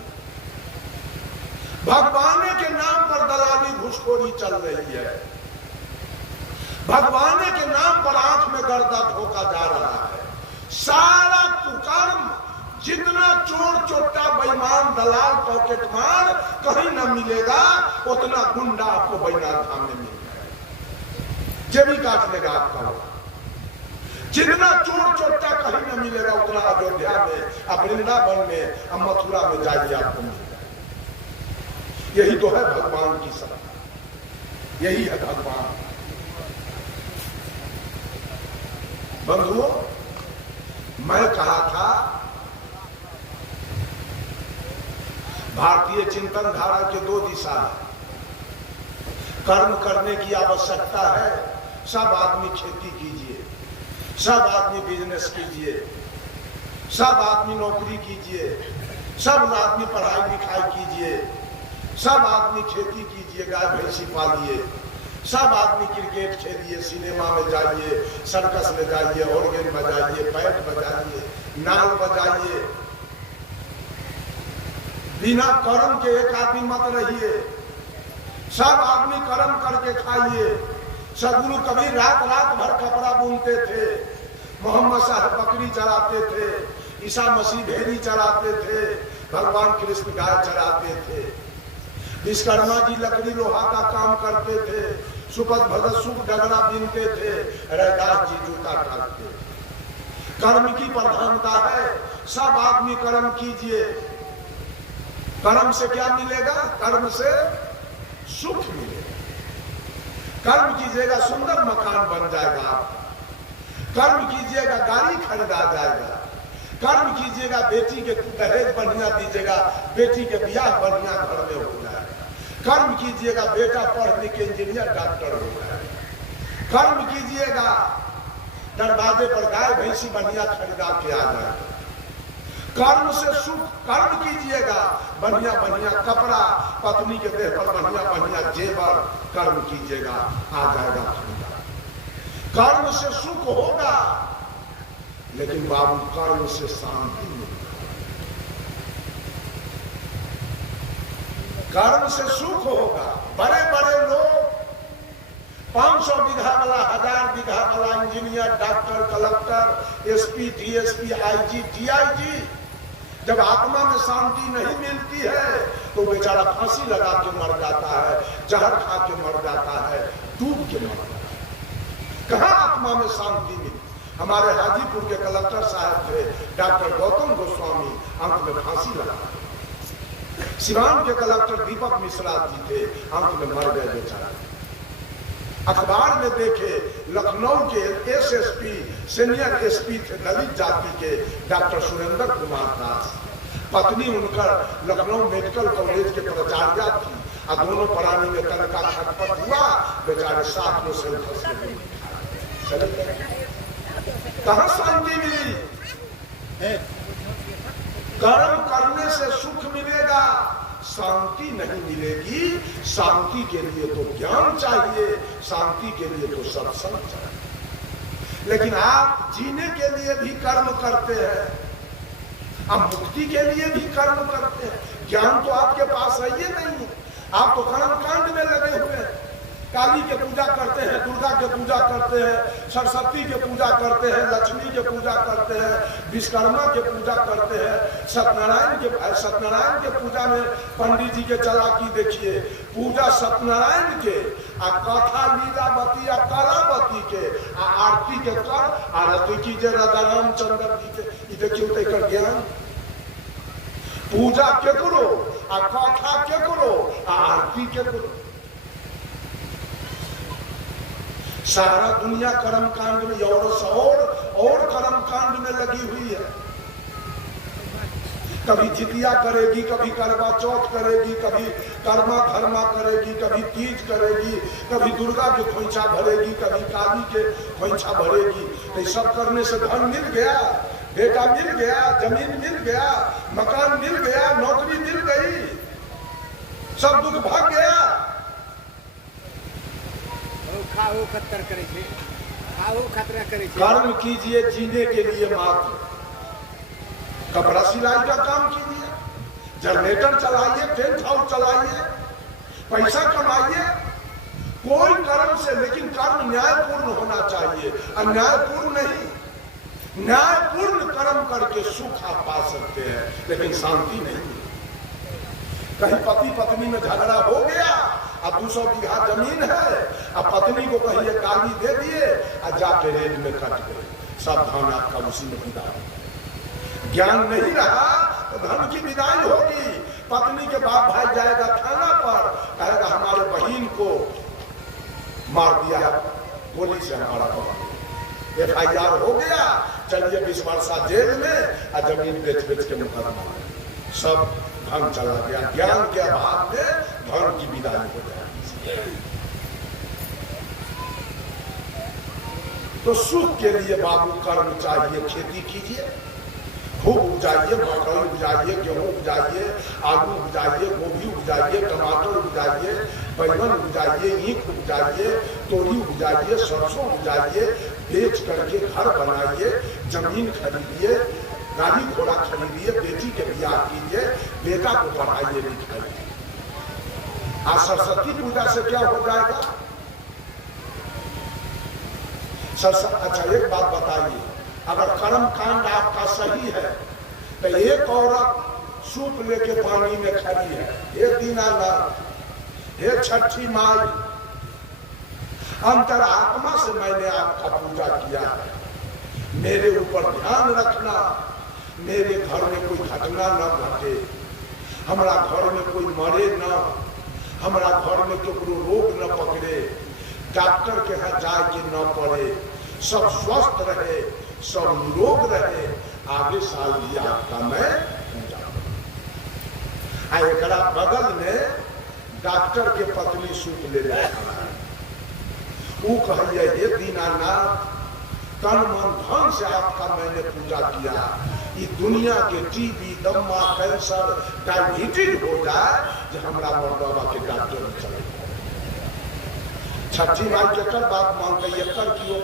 भगवान के नाम पर दलाली घुसखोरी चल रही है, भगवान के नाम पर आंख में गर्दा धोखा जा रहा है। सारा कुकर्म, जितना चोर चोटा बेईमान दलाल पॉकेटमार कहीं न मिलेगा, उतना गुंडा आपको बैनाथ धाम में मिलेगा, जेबी काट लेगा आपका। जितना चोर चोटा कहीं न मिलेगा, उतना अयोध्या में, वृंदावन में, मथुरा में जाइए आपको मिलेगा। यही तो है भगवान की सत्ता, यही है भगवान। बंधुओं, मैं कहा था भारतीय चिंतन धारा के दो दिशा है। कर्म करने की आवश्यकता है, सब आदमी खेती कीजिए, सब आदमी बिजनेस कीजिए, सब आदमी नौकरी कीजिए, सब आदमी पढ़ाई लिखाई कीजिए, सब आदमी खेती कीजिए, गाय भैंसी पालिए, सब आदमी क्रिकेट खेलिए, सिनेमा में जाइए, सर्कस में जाइए, ऑर्गन बजाइए, पैट बजाइए, नाल बजाइए। बिना कर्म के एक आदमी मत रहिए, सब आदमी कर्म करके खाइए। सदगुरु कबीर रात रात भर कपड़ा बुनते थे, मोहम्मद साहब बकरी चराते थे, ईसा मसीह भेड़ी चराते थे, भगवान कृष्ण गाय चराते थे, विश्वकर्मा जी लकड़ी लोहा का काम करते थे, सुपथ भगत सुख डगरा बीनते थे, रैदास जी जूता काटते। कर्म की प्रधानता है, सब आदमी कर्म कीजिए। कर्म से क्या मिलेगा? कर्म से सुख मिलेगा। कर्म कीजिएगा सुंदर मकान बन जाएगा आपका, कर्म कीजिएगा गाड़ी खरीदा जाएगा, कर्म कीजिएगा बेटी के दहेज बढ़िया दीजिएगा, बेटी के ब्याह बढ़िया घर में हो जाएगा, कर्म कीजिएगा बेटा पढ़ लिख के इंजीनियर डॉक्टर हो जाएगा, कर्म कीजिएगा दरवाजे पर गाय भैंसी बढ़िया खरीदा के आ जाएगा, कर्म से सुख। कर्म कीजिएगा बढ़िया बढ़िया कपड़ा पत्नी के देह पर बढ़िया बढ़िया जेवर, कर्म कीजिएगा आ जाएगा खरीदा। कर्म से सुख होगा, लेकिन बाबू कर्म से शांति मिलेगा। कर्म से सुख होगा। बड़े बड़े लोग 500 बीघा वाला, 1000 बीघा वाला engineer, doctor, collector, SP, DSP, IG, DIG, जब आत्मा में शांति नहीं मिलती है तो बेचारा फांसी लगा के मर जाता है, जहर खा के मर जाता है, डूब के मर जाता है। कहाँ आत्मा में शांति मिली? हमारे हाजीपुर के कलेक्टर साहब थे डॉक्टर गौतम गोस्वामी, अंत में फांसी लगा। सिवान के कलेक्टर दीपक मिश्रा जी थे, अंत में मर गए बेचारा। अखबार में देखे लखनऊ के एसएसपी, सीनियर एसपी थे दलित जाति के, डॉक्टर सुरेंद्र कुमार दास, पत्नी उनकर लखनऊ मेडिकल कॉलेज के प्राचार्या थी, और दोनों प्राणी में तनका खटपट हुआ, बेचारे 7 लोग से फंस गए। कहाँ शांति मिली? कर्म करने से सुख मिलेगा, शांति नहीं मिलेगी। शांति के लिए तो ज्ञान चाहिए, शांति के लिए तो सत्संग चाहिए। लेकिन आप जीने के लिए भी कर्म करते हैं, आप मुक्ति के लिए भी कर्म करते हैं। ज्ञान तो आपके पास है ही नहीं, आप तो कर्म कांड में लगे हुए हैं। काली के पूजा करते हैं, दुर्गा के पूजा करते हैं, सरस्वती के पूजा करते हैं, लक्ष्मी के पूजा करते हैं, विश्वकर्मा के पूजा करते हैं, सत्यनारायण के पूजा में पंडित जी के चालाकी देखिए। पूजा सत्यनारायण के आ कथा लीलावती आ कलावती के आ आरती के कर आरती कीजिए राधा रामचंद्र जी के। देखिए तो ज्ञान पूजा के करो आ कथा के करो आ आरती के करो। सारा दुनिया कर्म कांड में और कर्म कांड में लगी हुई है। कभी जितिया करेगी, कभी करवा चौथ करेगी, कभी कर्मा धर्मा करेगी, कभी तीज करेगी, कभी दुर्गा के खोइछा भरेगी, कभी काली के खोइछा भरेगी। ये सब करने से धन मिल गया, बेटा मिल गया, जमीन मिल गया, मकान मिल गया, नौकरी मिल गई, सब दुख भाग गया। कर्म कीजिए जीने के लिए मात्र। कपड़ा सिलाई का काम कीजिए, जनरेटर चलाइए, टेंट हाउस चलाइए, पैसा कमाइए, कोई कर्म से, लेकिन कर्म न्यायपूर्ण होना चाहिए। अन्यायपूर्ण नहीं, न्यायपूर्ण कर्म करके सुख आप पा सकते हैं, लेकिन शांति नहीं। कहीं पति पत्नी में झगड़ा हो गया, अब 200 बीघा जमीन है, अब पत्नी को कहिए गाली दे दिए और जाके रेल में कट गए, सब धन आपका उसी में विदाई। ज्ञान नहीं रहा तो धन की विदाई होगी। पत्नी के बाप भाई जाएगा थाना पर, कहेगा हमारे बहन को मार दिया, गोली से हमारा पकड़, FIR हो गया, चलिए 20 वर्षा जेल में और जमीन बेच बेच के मुकदमा, सब धन चला गया। ज्ञान के अभाव में धन की विदाई हो जाएगी। तो सुख के लिए बाबू कर्म चाहिए। खेती कीजिए, खूब उपजाइए, मकई उपजाइए, गेहूं उपजाइए, आलू उपजाइए, गोभी उपजाइए, टमाटर उपजाइए, बैंगन उपजाइए, ईख उपजाइए, तोरी उपजाइए, सरसों उपजाइए, बेच करके घर बनाइए, जमीन खरीदिए, गाड़ी घोड़ा खरीदिए, बेटी के ब्याह कीजिए, बेटा को पढ़ाइए लिखाइए। आज सरस्वती पूजा से क्या हो जाएगा? अच्छा एक बात बताइए, अगर कर्म कांड आपका सही है तो एक औरत सूप लेके पानी में खड़ी है, हे दीनानाथ, हे छठी माई, अंतरात्मा से मैंने आपका पूजा किया है, मेरे ऊपर ध्यान रखना, मेरे घर में कोई घटना न घटे, हमारा घर में कोई मरे न, हमारा घर में केकरो रोग न पकड़े, डॉक्टर के यहाँ जाए के न पड़े, सब स्वस्थ रहे, सब निरोग रहे, आगे साल भी आपका मैं पूजा करूं। एकरा बगल में डॉक्टर के पत्नी सूप ले रहा है, वो कहिए हे दीनानाथ, तन मन धन से आपका मैंने पूजा किया, ये दुनिया के टीबी, दम्मा, कैंसर, डायबिटीज हो जाए जो हमारा मर्दवा के डॉक्टर में चले। छठी माई के कर बात मानते ये कर क्यों?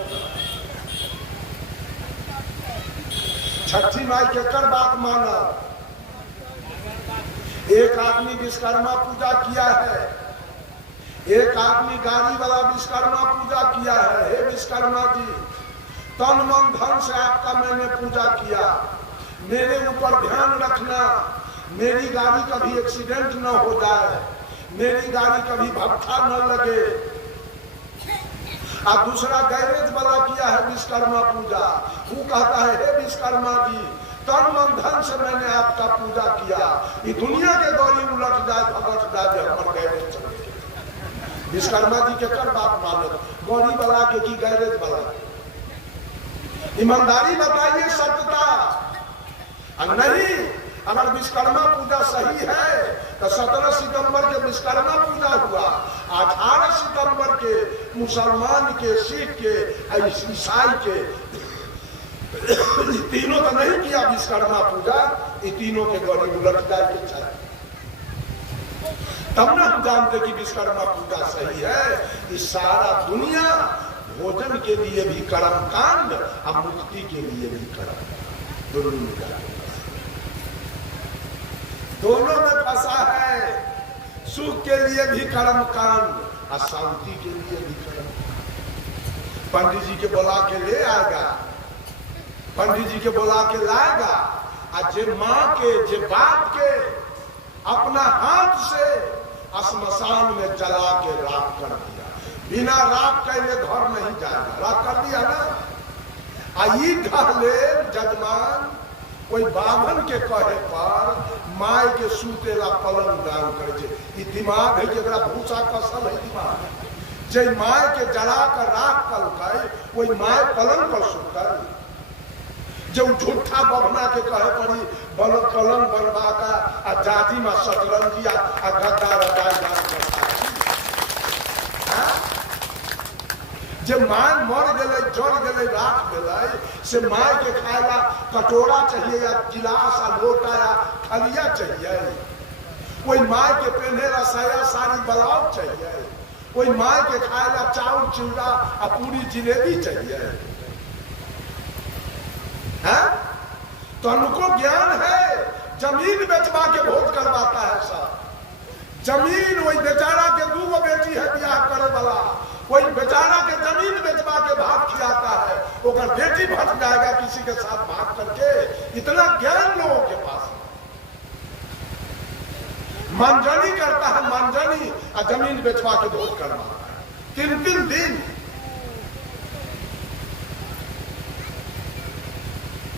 छठी माई के कर बात माना। एक आदमी विश्वकर्मा पूजा किया है, एक आदमी गाड़ी वाला विश्वकर्मा पूजा किया है। हे विश्वकर्मा जी, तन मन धन से आपका मैंने पूजा किया, मेरे ऊपर ध्यान रखना, मेरी गाड़ी कभी एक्सीडेंट न हो जाए, मेरी गाड़ी कभी भट्ठा न लगे। और दूसरा गैरेज वाला किया है विश्वकर्मा पूजा, वो कहता है हे विश्वकर्मा जी, तन मन धन से मैंने आपका पूजा किया, ये दुनिया के दौरी उलट जाए, भगत जाए, हमारे गैरेज चले। विश्वकर्मा जी के कर बात मानत, गौरी वाला के की गैरेज वाला। ईमानदारी बताइए, सत्यता। नहीं, अगर विश्वकर्मा पूजा सही है तो 17 सितंबर के विश्वकर्मा पूजा हुआ, 18 सितंबर के मुसलमान के, सिख के, ईसाई के ये तीनों तो नहीं किया विश्वकर्मा पूजा, ये तीनों के गले उलट जाए के चाहिए, तब ना हम जानते कि विश्वकर्मा पूजा सही है। ये सारा दुनिया भोजन के लिए भी कर्म कांड और मुक्ति के लिए भी कर्म, दोनों में फंसा है। सुख के लिए भी कर्म कांड और शांति के लिए भी कर्म। पंडित जी के बुला के ले आएगा, पंडित जी के बुला के लाएगा, और जे माँ के जे बाप के अपना हाथ से श्मशान में जला के राख कर दिया, बिना राख कैले घर नहीं जाएगा, राख कर दिया ना। आई ढहले जजमान कोई बाभन के कहे पर माय के सूतेला पलंग दान करे, ये दिमाग है कि भूसा कसल है दिमाग। जे माय के जला कर राख कर कोई माय पलंग पर सुतर, जो झूठा बभना के कहे पड़ी पलंग बनवा का जाति में शतरंजी गद्दा रजाई जे माय मर गए जड़ गए राख गए से माय के खाएगा कटोरा चाहिए या गिलास या लोटा या थलिया चाहिए, कोई माय के पहनेला साया साड़ी ब्लाउज चाहिए, कोई माय के खाएला चावल चिवड़ा और पूरी जिलेबी चाहिए। है? तो उनको ज्ञान है, जमीन बेचवा के भोज करवाता है सब। जमीन वही बेचारा के 2 बेटी है ब्याह करे वाला, कोई बेचारा के जमीन बेचवा के भाग खिलाता है, वो बेटी भट जाएगा किसी के साथ भाग करके। इतना ज्ञान लोगों के पास। मंजनी करता है, मंजनी और जमीन बेचवा के भोज करवाता है 3-3 दिन।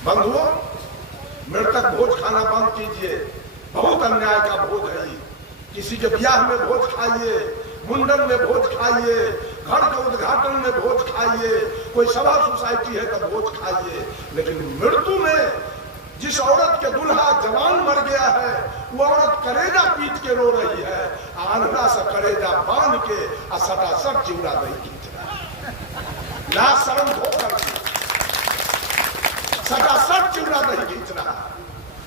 बंधुओं, मृतक भोज खाना बंद कीजिए, बहुत अन्याय का भोज है। किसी के ब्याह में भोज खाइए, मुंडन में भोज खाइए, घर के उद्घाटन में भोज खाइए, कोई सभा सोसाइटी है तो भोज खाइए, लेकिन मृत्यु में जिस औरत के दूल्हा जवान मर गया है, वो औरत करेजा पीट के रो रही है, आंधरा से करेजा बांध के सटासट चिवड़ा दही खींच रहा है, लाश शर्म धोकर सटासट चिवड़ा दही खींच रहा है,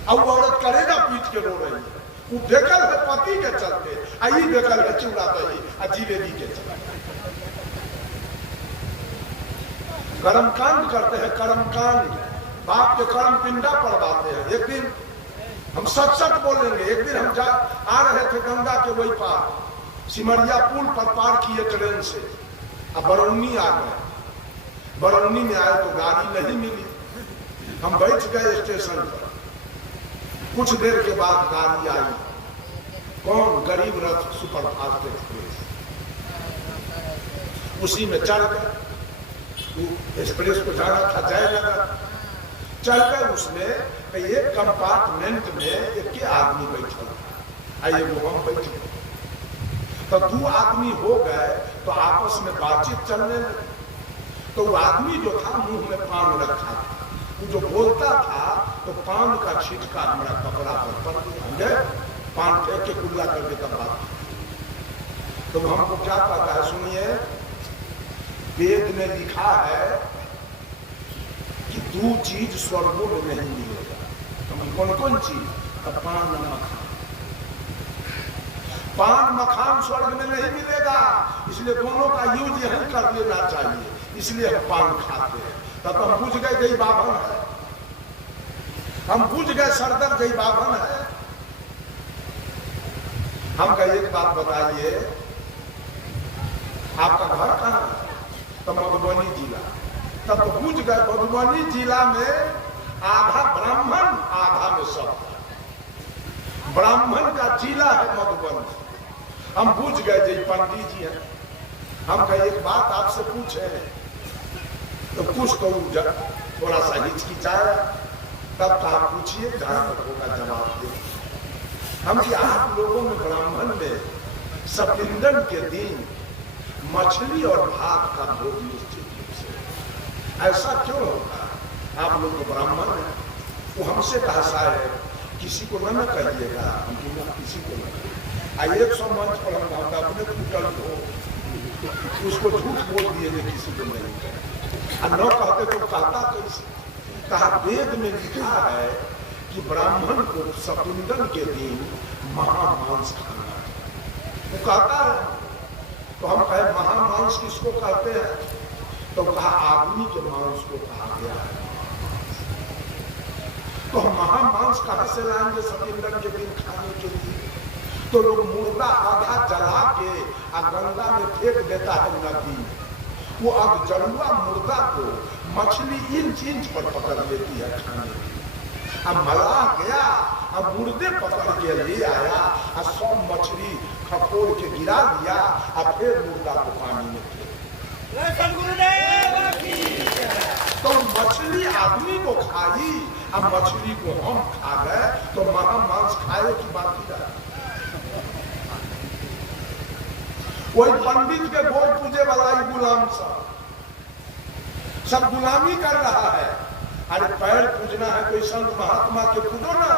और वो औरत करेजा पीट के रो रही है। वो बेकल है पति के चलते, आई बेकल है चिवड़ा दही और जिलेबी के चलते। कर्मकांड करते हैं, कर्मकांड बाप के कर्म पिंडा पड़वाते हैं। एक दिन हम सच बोलेंगे, एक दिन हम आ रहे थे गंगा के वही पार, सिमरिया पुल पर पार किए ट्रेन से, अब बरौनी आ गए। बरौनी में आए तो गाड़ी नहीं मिली, हम बैठ गए स्टेशन पर। कुछ देर के बाद गाड़ी आई, कौन? गरीब रथ सुपरफास्ट एक्सप्रेस। उसी में चढ़ गए, एक्सप्रेस को जाना था जयनगर, चल कर उसमें एक कंपार्टमेंट में एक आदमी बैठा था, आइए वो हम बैठे तो 2 आदमी हो गए तो आपस में बातचीत चलने लगी। तो वो आदमी जो था मुंह में पान रखा था, वो जो बोलता था तो पान का छिटका हमारा कपड़ा पर पड़ गया, पान फेंक के कुल्ला करके तब बात। तो हमको क्या पता है, सुनिए, वेद में लिखा है कि 2 चीज स्वर्गों में नहीं मिलेगा। तो कौन कौन चीज? पान मखान। पान मखान स्वर्ग में नहीं मिलेगा, इसलिए दोनों का यूज यही कर लेना चाहिए, इसलिए हम पान खाते हैं। तब तो हम बुझ गए गई बाभन है, हम बुझ गए सरदर गई बाभन है। हम कहे एक बात बताइए, आपका घर कहाँ है? तो मधुबनी जिला। तब तो बुझ गए मधुबनी जिला में आधा ब्राह्मण आधा में सब, ब्राह्मण का जिला है मधुबनी। हम बुझ गए जी पंडित जी हैं। हम कहे एक बात आपसे पूछे, तो कुछ तो थोड़ा सा हिचकिचाया, तब तो आप पूछिए, जहां तक होगा जवाब दे। हम कि आप लोगों में ब्राह्मण में सपिंदन के दिन मछली और भात का भोग निश्चित रूप से, ऐसा क्यों होता? आप लोग तो ब्राह्मण हैं। वो हमसे कहा है किसी को न कहिएगा, हम किसी को न कहिए। 100 मंच पर हम अपने टूटल हो, उसको झूठ बोल दिए किसी को नहीं कहे, न कहते तो कहता कैसे? कहा वेद में लिखा है कि ब्राह्मण को सपिंडन के दिन महामांस खाना। वो कहता है, तो हम कहे महामांस किसको कहते हैं? तो कहा आदमी के मांस को कहा गया है। तो हम महामांस कहां से लाएंगे सपिंडन के दिन खाने के लिए? तो लोग मुर्दा आधा जला के गंगा में फेंक देता है नदी में। वो अब जलुआ मुर्दा को मछली इंच इंच पर पकड़ लेती है खाने के लिए। अब मलाह गया, अब मुर्दे पकड़ के ले आया और सब मछली खपोड़ के गिरा दिया और फिर मुर्दा को पानी में फेंक। तो मछली आदमी को खाई, अब मछली को हम खा गए तो महामांस खाए की बात ही रहा। वही पंडित के गोड़ पूजे वाला ही गुलाम सब गुलामी कर रहा है। अरे पैर पूजना है कोई संत महात्मा के पूजो ना,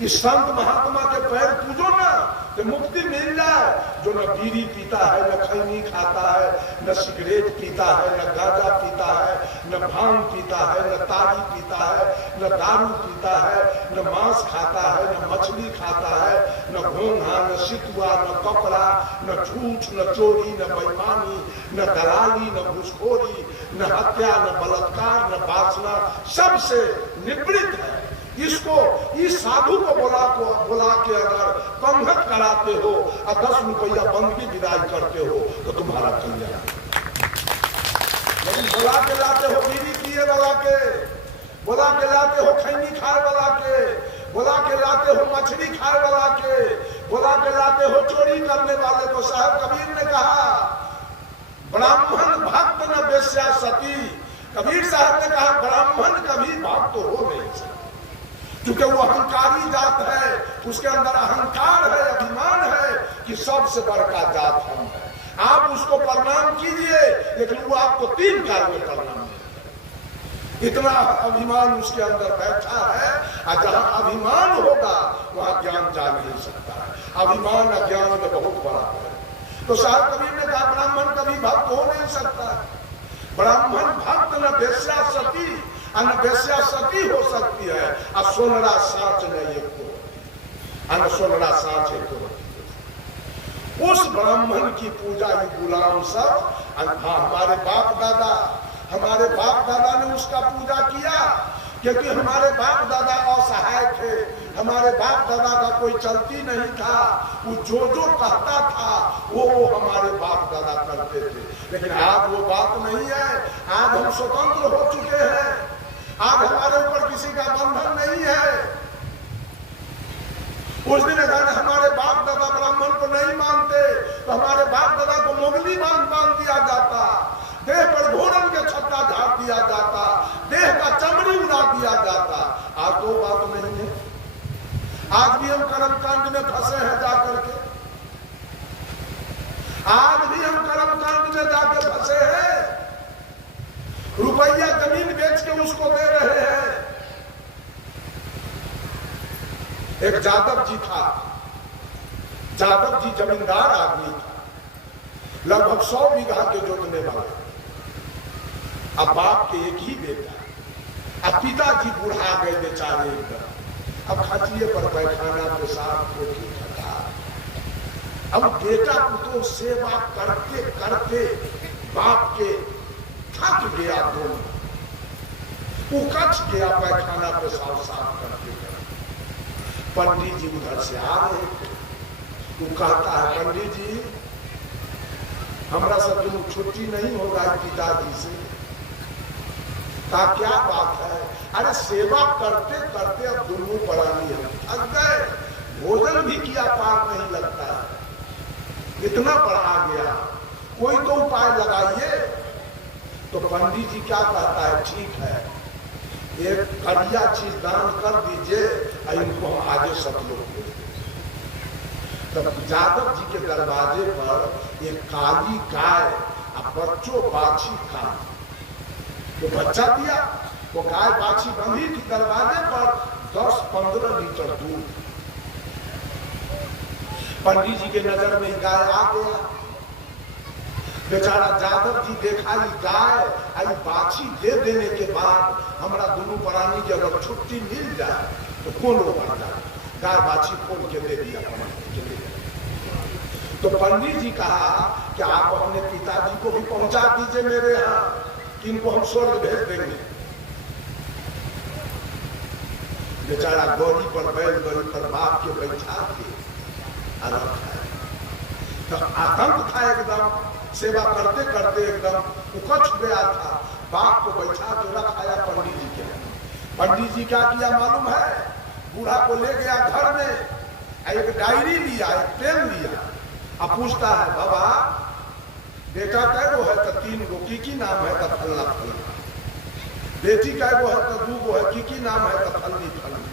इस संत महात्मा के पैर पूजो ना तो मुक्ति मिल जाए। जो न बीड़ी पीता है, न खैनी खाता है, न सिगरेट पीता है, न गांजा पीता है, न भांग पीता है, न ताड़ी पीता है, न दारू पीता है, न मांस खाता है, न मछली खाता है, न घोंघा, न सितुआ, न कपड़ा, न झूठ, न चोरी, न बेईमानी, न दलाली, न घूसखोरी, न हत्या, न बलात्कार, न वासना, सबसे निवृत्त है। इसको इस साधु को बुला के अगर पंगत कराते हो और 10 रुपया बंद की विदाई करते हो तो तुम्हारा कल्याण। लेकिन बुला के लाते हो बीड़ी पिए वाला के, बुला के लाते हो खैनी खाए वाला के, बुला के लाते हो मछली खाए वाला के, बुला के लाते हो चोरी करने वाले को। साहब कबीर ने कहा ब्राह्मण भक्त न वेश्या सती। कबीर साहब ने कहा ब्राह्मण कभी भक्त हो नहीं सकता, क्योंकि वो अहंकारी जात है, उसके अंदर अहंकार है, अभिमान है कि सबसे बड़का जात हम है। आप उसको प्रणाम कीजिए लेकिन वो आपको 3 काल में प्रणाम करेगा। इतना अभिमान उसके अंदर बैठा है। और जहां अभिमान होगा वहां ज्ञान जा नहीं सकता है। अभिमान और ज्ञान में बहुत बड़ा है। तो साहब कबीर ने कहा ब्राह्मण कभी भक्त हो नहीं सकता। ब्राह्मण भक्त न वेश्या सती, अनवेश्या सती हो सकती है और सोनरा साच नहीं को, अन सोनरा साच को। उस ब्राह्मण की पूजा ही गुलाम सब हमारे बाप दादा ने उसका पूजा किया, क्योंकि हमारे बाप दादा असहाय थे। हमारे बाप दादा का कोई चलती नहीं था, वो जो कहता था वो हमारे बाप दादा करते थे। लेकिन आज वो बात नहीं है। आज हम स्वतंत्र हो चुके हैं। आज हमारे ऊपर किसी का बंधन नहीं है। उस दिन अगर हमारे बाप दादा ब्राह्मण को नहीं मानते तो हमारे बाप दादा को मोगली बांध दिया जाता, देह पर घोड़न के छत्ता झाड़ दिया जाता, देह का चमड़ी उड़ा दिया जाता। आज वो बात नहीं है। आज भी हम कर्मकांड में फंसे हैं जाकर के, आज भी हम कर्मकांड में जाकर फंसे हैं। रुपया जमीन बेच के उसको दे रहे हैं। एक जादव जी था, जादव जी जमींदार आदमी था, लगभग 100 बीघा के जोतने वाले। अब बाप के एक ही बेटा, अब पिताजी बुढ़ा गए बेचारे एकदम। अब खटिए पर पैखाना पेशाब कोठी खटा। अब बेटा पुतो सेवा करते करते बाप के थक गया, दोनों उकच गया पैखाना पेशाब साफ करते। पंडित जी उधर से आ रहे थे। वो कहता है पंडित जी हमारा सब दिन छुट्टी नहीं होगा पिताजी से। कहा क्या बात है? अरे सेवा करते करते अब दोनों परानी है, थक गए, भोजन भी किया पार नहीं लगता है, इतना पढ़ा गया, कोई तो उपाय लगाइए। तो पंडित जी क्या कहता है, ठीक है एक बढ़िया चीज दान कर दीजिए, इनको हम आगे सब लोग। तब जादव जी के दरवाजे पर एक काली गाय और बच्चों बाछी का वो बच्चा दिया। वो गाय बाछी बंधी थी दरवाजे पर 10-15 लीटर दूध। पंडित जी के नजर में गाय आ गया। बेचारा जादव जी देखा ही गाय आई बाछी दे देने के बाद हमारा दोनों प्राणी की अगर छुट्टी मिल जाए तो कौन लोग आ जाए, गाय बाछी खोल के दे दिया पंडित के लिए। तो पंडित जी कहा कि आप अपने पिताजी को भी पहुंचा दीजिए मेरे यहाँ, कि इनको हम स्वर्ग भेज देंगे। बेचारा गौरी पर बैल गौरी पर बाप के बैठा के आराम खाए, तो आतंक था एकदम, सेवा करते करते एकदम उकच गया था। बाप को बैठा के रखाया पंडित जी के। पंडित जी क्या किया मालूम है, बूढ़ा को ले गया घर में, एक डायरी लिया, एक पेन लिया, अब पूछता है बाबा बेटा कैगो है, तो 3 गो, की नाम है, तो फलना फलना। बेटी कैगो है, तो 2 गो है, की नाम है, तो फलनी फलनी।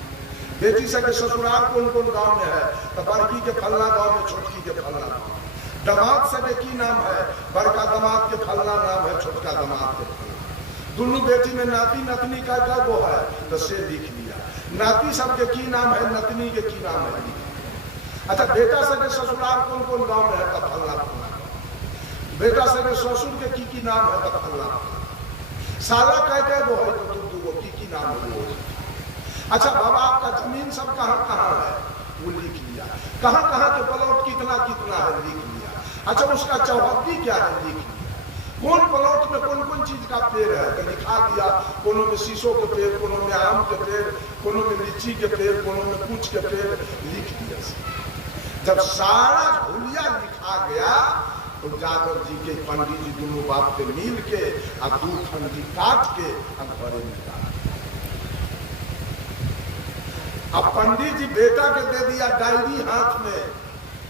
बेटी से के ससुराल कौन कौन गांव में है, तो बड़की के फलना गांव में, छोटकी के फलना गांव। दामाद से की नाम है, बड़का दामाद के फलना नाम है, छोटका दामाद के फलना। दोनों बेटी में नाती नतनी का गो है, तो से लिख लिया। नाती सबके की नाम है, नतनी के की नाम है, लिख लिया। अच्छा बेटा से के ससुराल कौन कौन गांव में है, तो फलना फलना। बेटा से के ससुर के की नाम है, तो फलना फलना। साला कहते गो है, तो 2 गो की नाम है वो। अच्छा बाबा आपका जमीन सब कहाँ कहाँ है, वो लिख लिया। कहाँ कहाँ के प्लॉट कितना कितना है, लिख लिया। अच्छा उसका चौहद्दी क्या है, लिख लिया। कौन प्लॉट में कौन कौन चीज का पेड़ है, तो लिखा दिया। कोनो में शीशो के पेड़, कोनो में आम के पेड़, कोनो में लीची के पेड़, कोनो में कुछ के पेड़, लिख दिया। जब सारा हुलिया लिखा गया तो जादव जी के पंडित जी दोनों बाप के मिल के और 2 खंडी काट के घरे में डाल। अब पंडित जी बेटा के दे दिया डायरी हाथ में,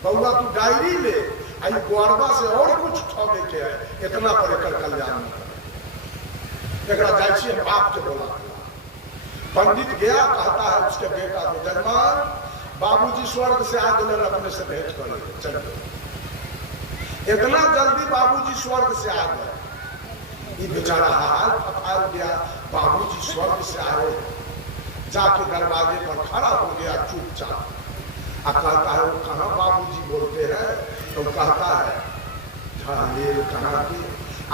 बउआ तू डायरी ले, आई गोरबा से और कुछ ठगे के है, इतना पर एकर कल्याण एकरा जाइए बाप के बोला। पंडित गया, कहता है उसके बेटा को, जजमान बाबूजी स्वर्ग से आ गए, अपने से भेंट कर ले चल। इतना जल्दी बाबूजी स्वर्ग से आ गए, ये बेचारा हाल फफाल गया। बाबूजी स्वर्ग से आए, जाके दरवाजे पर खड़ा हो गया चुपचाप। कहता है वो कहाँ बाबूजी बोलते हैं, तो कहता है झालेर कहाँ के,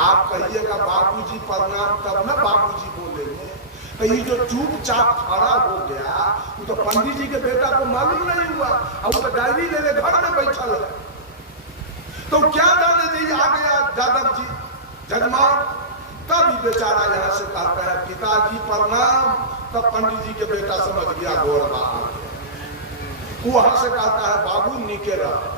आप कहिएगा बाबूजी प्रणाम तब ना बाबूजी बोलेंगे। तो ये जो चुपचाप खड़ा हो गया, वो तो पंडित जी के बेटा को मालूम नहीं हुआ, और वो तो डायरी लेने घर में बैठा है। तो क्या जाने दे आ गया जादव जी जजमान। तब बेचारा यहाँ से कहता है पिताजी प्रणाम। तब पंडित जी के बेटा समझ गया गोरबा आ गया। वहां से कहता है बाबू नीके रहा।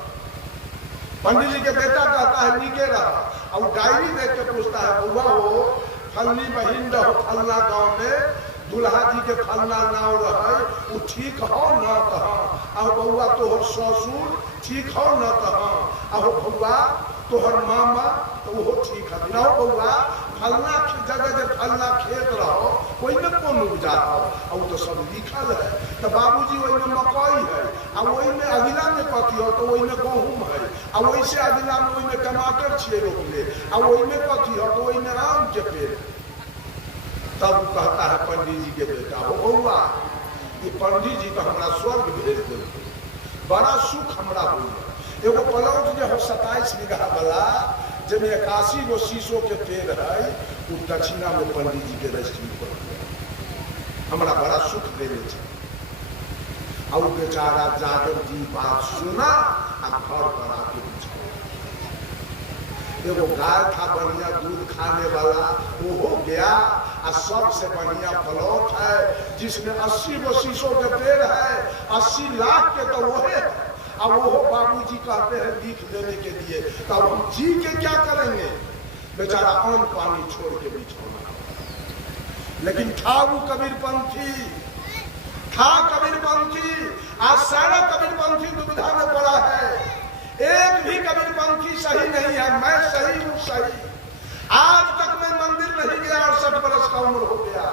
पंडित जी के बेटा कहता है नीके रहा, और डायरी देख के पूछता है बउआ हो फलनी बहिन रहो फलना गांव में, दुल्हा जी के फलना नाव रहे, वो ठीक हो न कहा। और बउआ तोहर ससुर ठीक हो न कहा। अहो बउआ तोहर मामा तो वो ठीक है ना। बउआ फलना जगह जे फलना खेत रहो, कोई में कौन उपजा हो, और तो सब लिखल है। तो बाबूजी वही में मकई है, और वही में अगिला में कथी हो, तो वही में गहूम है, और वही से अगिला में वही में टमाटर छे रोकले, और वही में कथी हो, तो वही में आम के पेड़। तब कहता है पंडित जी के बेटा हो बउआ ये पंडित जी तो हमारा स्वर्ग भेज दे, बड़ा सुख हमारा हुआ। एगो प्लॉट जो है 27 बीघा वाला, जिसमें 81 गो शीशो के पेड़ है, वो दक्षिणा में पंडित जी के रजिस्ट्री पर हमारा बड़ा सुख देने चाहिए। और बेचारा जादव जी बात सुना और घर पर आके एगो गाय था बढ़िया दूध खाने वाला, वो हो गया। और सबसे बढ़िया प्लॉट है जिसमें 80 गो शीशो के पेड़ है, 80 लाख के तो वो है। अब वो बाबूजी कहते हैं लिख देने के लिए, तब हम जी के क्या करेंगे। बेचारा अन्न पानी छोड़ के भी छोड़ा, लेकिन था वो कबीरपंथी, था कबीरपंथी। आज सारा कबीरपंथी दुविधा में पड़ा है, एक भी कबीरपंथी सही नहीं है। मैं सही हूँ सही, आज तक मैं मंदिर नहीं गया, 68 बरस का उम्र हो गया,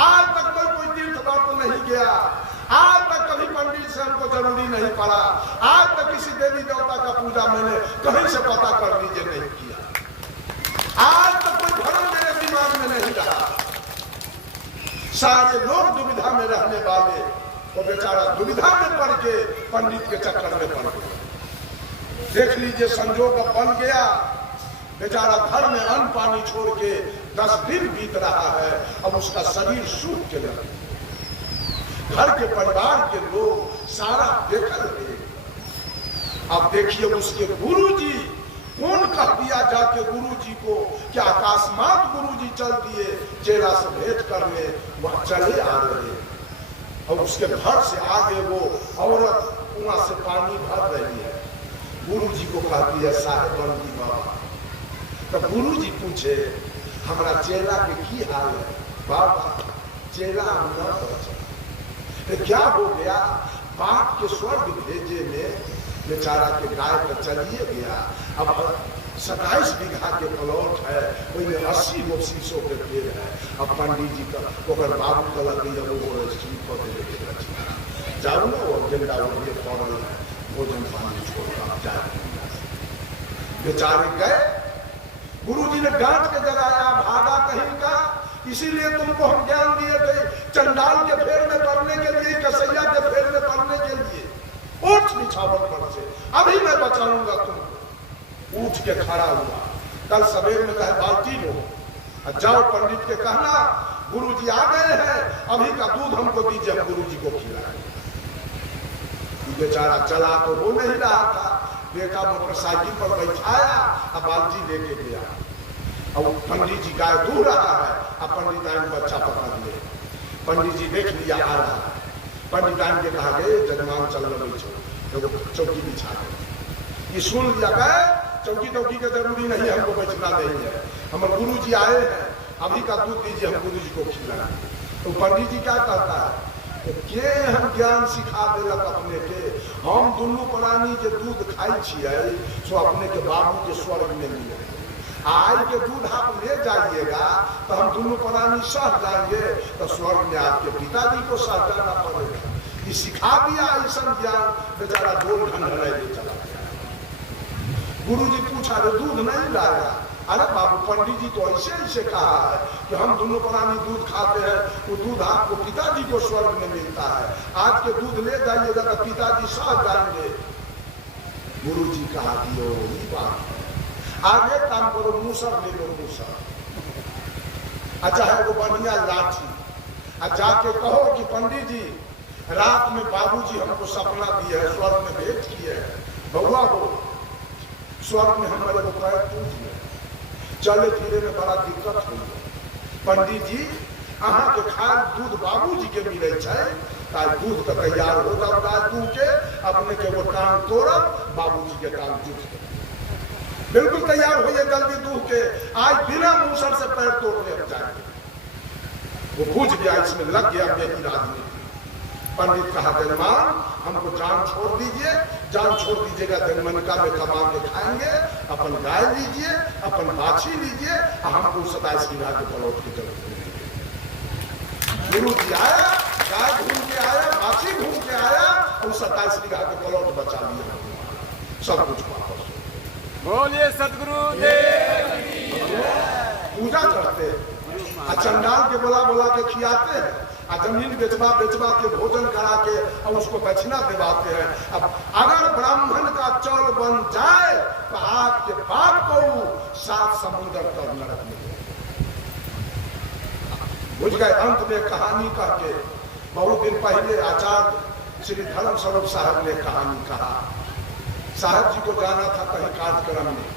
आज तक मैं कोई तीर्थ तो नहीं गया, आज तक कभी पंडित से हमको जरूरी नहीं पड़ा, आज तक किसी देवी देवता का पूजा मैंने कहीं से पता कर लीजिए नहीं किया, आज तक कोई धर्म मेरे दिमाग में नहीं रहा। सारे लोग दुविधा में रहने वाले, वो बेचारा दुविधा में पड़ के पंडित के चक्कर में पड़ गया। देख लीजिए संजोग बन गया, बेचारा घर में अन्न पानी छोड़ के 10 दिन बीत रहा है, अब उसका शरीर सूख के लगे। घर के परिवार के लोग सारा देखा रहे। अब देखिए उसके गुरुजी, कौन कह दिया जाके गुरुजी को कि अकस्मात गुरुजी चल दिए चेला से भेंट करने, वह चले आ रहे और उसके घर से आगे वो औरत कुआं से पानी भर रही है। गुरुजी को कहती है साहेब बंदी बाबा। तो गुरुजी पूछे हमारा चेला के की हाल है? बाबा चेला हम न पहुंचे, क्या हो गया? बाप के स्वर्ग भेजे में बेचारा के गाय पर चलिए गया। अब 27 बीघा के प्लॉट है, उसमें 80 गो शीशों के पेड़ है। अब पंडित जी का ओकर बाबू का लग गई, वो जाओ ना वो गेंदा उठे पड़ल है, भोजन पानी छोड़कर जाए। बेचारे गए, गुरुजी ने डांट के जगाया, भागा कहीं का। इसीलिए तुमको हम ज्ञान दिए थे, चंडाल के फेर में पड़ने के लिए, कसैया के फेर में पड़ने के लिए। उठ निछावर पर से, अभी मैं बचाऊंगा तुमको। उठ के खड़ा हुआ। कल सवेर में कहे बाल्टी लो, जाओ पंडित के कहना गुरुजी आ गए हैं, अभी का दूध हमको दीजिए, हम गुरुजी को खिलाएं। बेचारा चला तो वो नहीं रहा था, बेटा मोटरसाइकिल पर बैठाया और बाल्टी लेके गया। अब पंडित जी गाय दूह रहा है, अब पंडिताइन बच्चा पकड़ ले। पंडित जी देख लिया आ रहा है, पंडिताइन के कहा गए जजमान चल रहे चौकी बिछा गए। ये सुन लिया गए चौकी तौकी का जरूरी नहीं, हमको बैठना नहीं है, हमारे गुरु जी आए हैं, अभी का दूध दीजिए, हम गुरु जी को खिलाएं। तो पंडित जी क्या कहता है के हम ज्ञान सिखा देलक अपने के, हम दुनू प्राणी के दूध खाई छिए सो अपने के बाबू के स्वर्ग में मिले। आज के दूध आप ले जाइएगा तो हम दोनों प्राणी सह जाएंगे, तो स्वर्ग में आपके पिताजी को सह जाना पड़ेगा। ये सिखा दिया ऐसा ज्ञान, बेचारा 2 घंटे ले चला गया। गुरु जी पूछा रे दूध नहीं लाया? अरे बाबू पंडित जी तो ऐसे ऐसे कहा है कि हम दोनों प्राणी दूध खाते हैं, वो दूध आपको पिताजी को स्वर्ग में मिलता है, आज के दूध ले जाइएगा तो पिताजी सह जाएंगे। गुरु जी कहा दियो ये बात, आगे काम करो, मूसर ले लो मूसर, अच्छा है वो बढ़िया लाठी, और जाके कहो कि पंडित जी रात में बाबूजी हमको सपना दिए है, स्वर्ग में भेंट किए है, बउआ हो स्वर्ग में हमारे वो पैर टूट गए, चले फिरे में बड़ा दिक्कत हो गया। पंडित जी अहाँ के खाल दूध बाबूजी के मिले है, दूध का तैयार हो जाता है, तू के अपने के वो टांग तोड़ब, बाबूजी के टांग जुट गए, बिल्कुल तैयार हो जल्दी दूध के, आज बिना मूसर से पैर तोड़ने जाएंगे। वो बुझ गया, इसमें लग गया मेरी राजनीति। पंडित कहा जजमान हमको जान छोड़ दीजिए, जान छोड़ दीजिएगा, जनमनिका में कमा के खाएंगे, अपन गाय लीजिए, अपन बाछी लीजिए, हमको 27 बीघा के प्लॉट की जरूरत नहीं। गुरु जी आया, गाय घूम के आया, बाछी घूम के आया, और 27 बीघा के प्लॉट बचा लिया, सब कुछ वापस। बोलिए सतगुरु देव पूजा करते, चंडाल के बोला के खियाते हैं, जमीन बेचवा के भोजन करा के और उसको दक्षिणा दिवाते हैं। अब अगर ब्राह्मण का चौल बन जाए तो आपके बाप को 7 समुद्र तक नरक में बुझ गए। अंत में कहानी करके बहुत दिन पहले आचार्य श्री धर्म स्वरूप साहब ने कहानी कहा, साहब जी को जाना था कहीं कार्यक्रम में,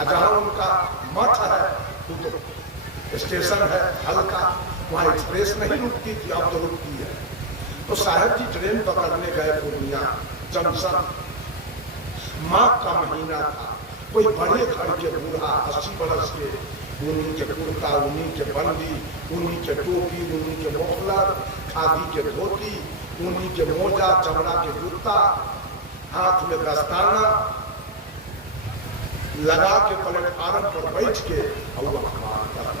जहां उनका मठ है तो स्टेशन है हल्का, वहां एक्सप्रेस नहीं रुकती थी, अब तो रुकती है। तो साहब जी ट्रेन पकड़ने गए पूर्णिया जंक्शन, माघ का महीना था, कोई बड़े घर के बूढ़ा 80 बरस के, उन्हीं के कुर्ता, उन्हीं के बंदी, उन्हीं के टोपी, उन्हीं के मोफलर, खादी के धोती, उन्हीं के मोजा, चमड़ा के जूता, हाथ में दस्ताना लगा के प्लेटफार्म पर बैठ के और अखबार पढ़ा।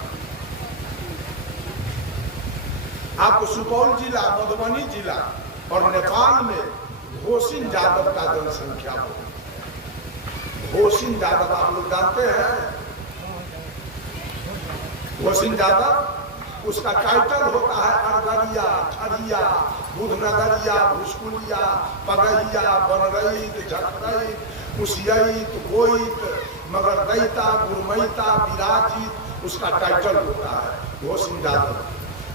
आपको सुपौल जिला, मधुबनी जिला और नेपाल में घोषिन यादव का जनसंख्या हो। घोषिन यादव आप लोग जानते हैं, घोषिन यादव उसका टाइटल होता है अरगरिया, ठरिया, बुधनगरिया, भूसकुलिया, पगहिया, बनरईत, झकरईत, कुशियत, गोईत, मगर दयिता, गुरमयिता, विराजित उसका टाइटल होता है घोषिन जादव।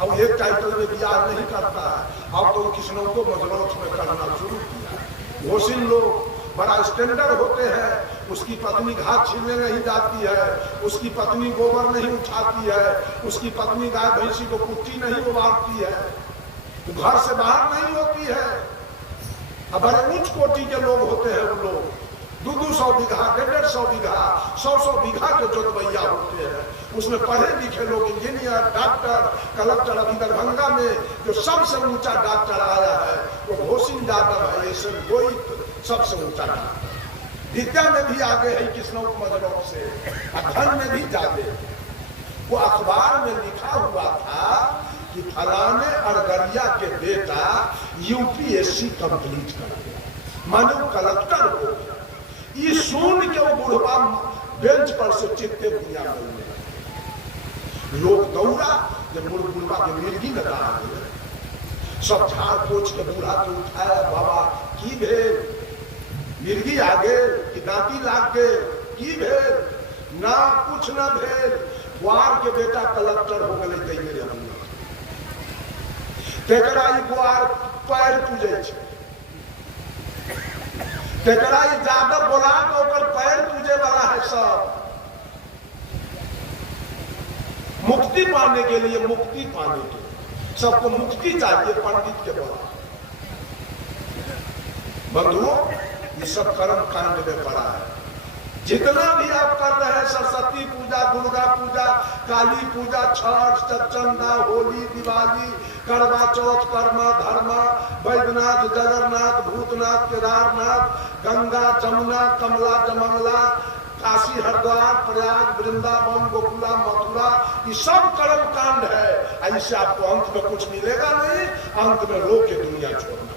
अब एक टाइटल में ब्याह नहीं करता है, अब तो किसनों को मजरोच में करना शुरू किया। घोषिन लोग बड़ा स्टैंडर्ड होते हैं, उसकी पत्नी घास छीलने नहीं जाती है, उसकी पत्नी गोबर नहीं उठाती है, उसकी पत्नी गाय भैंसी को कुट्टी नहीं उबारती है, वो घर से बाहर नहीं होती है। अब बड़े उच्च कोटि के लोग होते हैं, वो लोग 200 बीघा, 150 बीघा, 100 बीघा के जोतवैया होते हैं। उसमें पढ़े लिखे लोग, इंजीनियर, डॉक्टर, कलेक्टर। अभी दरभंगा में जो सबसे ऊंचा डॉक्टर आया है वो घोषिन जादव है, ऐसे कोई सबसे ऊंचा डॉक्टर। विद्या में भी आगे है किसनों मजरों से, अध्ययन में भी जाते। वो अखबार में लिखा हुआ था कि फलाने अरगरिया के बेटा यूपीएससी कंप्लीट कर गया, मानो कलेक्टर हो गया। ये सुन के वो बुढ़वा बेंच पर से चित्ते दुनिया में लोग दौड़ा, जब बुढ़वा के मिर्गी लगा गए, सब झाड़ पोछ के बूढ़ा के उठाया, बाबा की भेल, मिर्गी आगे कि दांती लाग गए, की भेल ना, कुछ ना भेल, ग्वार के बेटा कलेक्टर हो गए। कही तेकरा ग्वार पैर पूजे छे, तेकरा जादव बोला तो ओकर पैर पूजे वाला है। सब मुक्ति पाने के लिए, मुक्ति पाने के लिए सबको मुक्ति चाहिए, पंडित के द्वारा। बंधुओं, ये सब कर्म कांड में पड़ा है। जितना भी आप कर रहे हैं, सरस्वती पूजा, दुर्गा पूजा, काली पूजा, छठ, चचंदा, होली, दिवाली, करवा चौथ, कर्मा, धर्मा, वैद्यनाथ, जगन्नाथ, भूतनाथ, केदारनाथ, गंगा, जमुना, कमला, जमंगला, काशी, हरिद्वार, प्रयाग, वृंदावन, गोकुला, मथुरा, ये सब कर्म कांड है। ऐसे आपको अंत में कुछ मिलेगा नहीं, अंत में रो के दुनिया छोड़ना।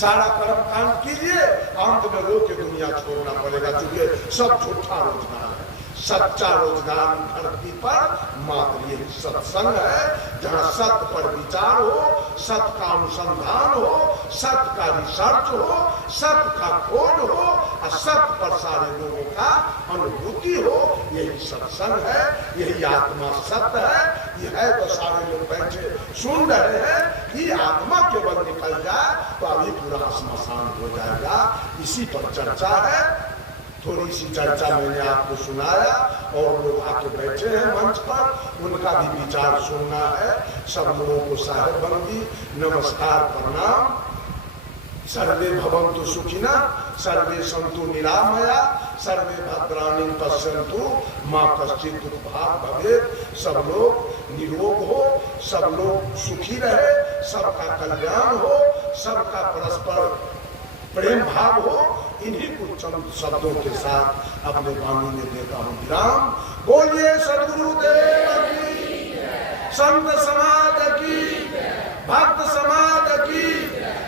सारा कर्म कांड कीजिए, अंत में रो के दुनिया छोड़ना पड़ेगा, क्योंकि सब झूठा रोजगार है। सच्चा रोजगार धरती पर मात्र यही सत्संग है, जहाँ सत्य पर विचार हो, सत्य का अनुसंधान हो, सत्य का रिसर्च हो, सत्य का खोज हो और सत्य पर सारे लोगों का अनुभूति हो। यही सत्संग है, यही आत्मा सत्य है। ये है तो सारे लोग बैठे सुन रहे हैं। ये आत्मा केवल निकल जाए तो अभी पूरा श्मशान हो जाएगा। इसी पर चर्चा है। थोड़ी सी चर्चा मैंने आपको सुनाया और लोग आके बैठे हैं मंच पर, उनका भी विचार सुनना है। सब लोगों को साहेब बंदी नमस्कार, प्रणाम। सर्वे भवन्तु सुखिनः, सर्वे सन्तु निरामया, सर्वे भद्राणि पश्यन्तु मां कश्चित् दुःखभाग् भवेत्। सब लोग निरोग हो, सब लोग सुखी रहे, सबका कल्याण हो, सबका परस्पर प्रेम भाव हो। इन्हीं कुछ चंद शब्दों के साथ अपने वाणी में देता हूँ विराम। बोलिए सद्गुरुदेव की, संत समाज की, भक्त समाज की,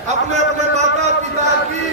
अपने अपने माता पिता की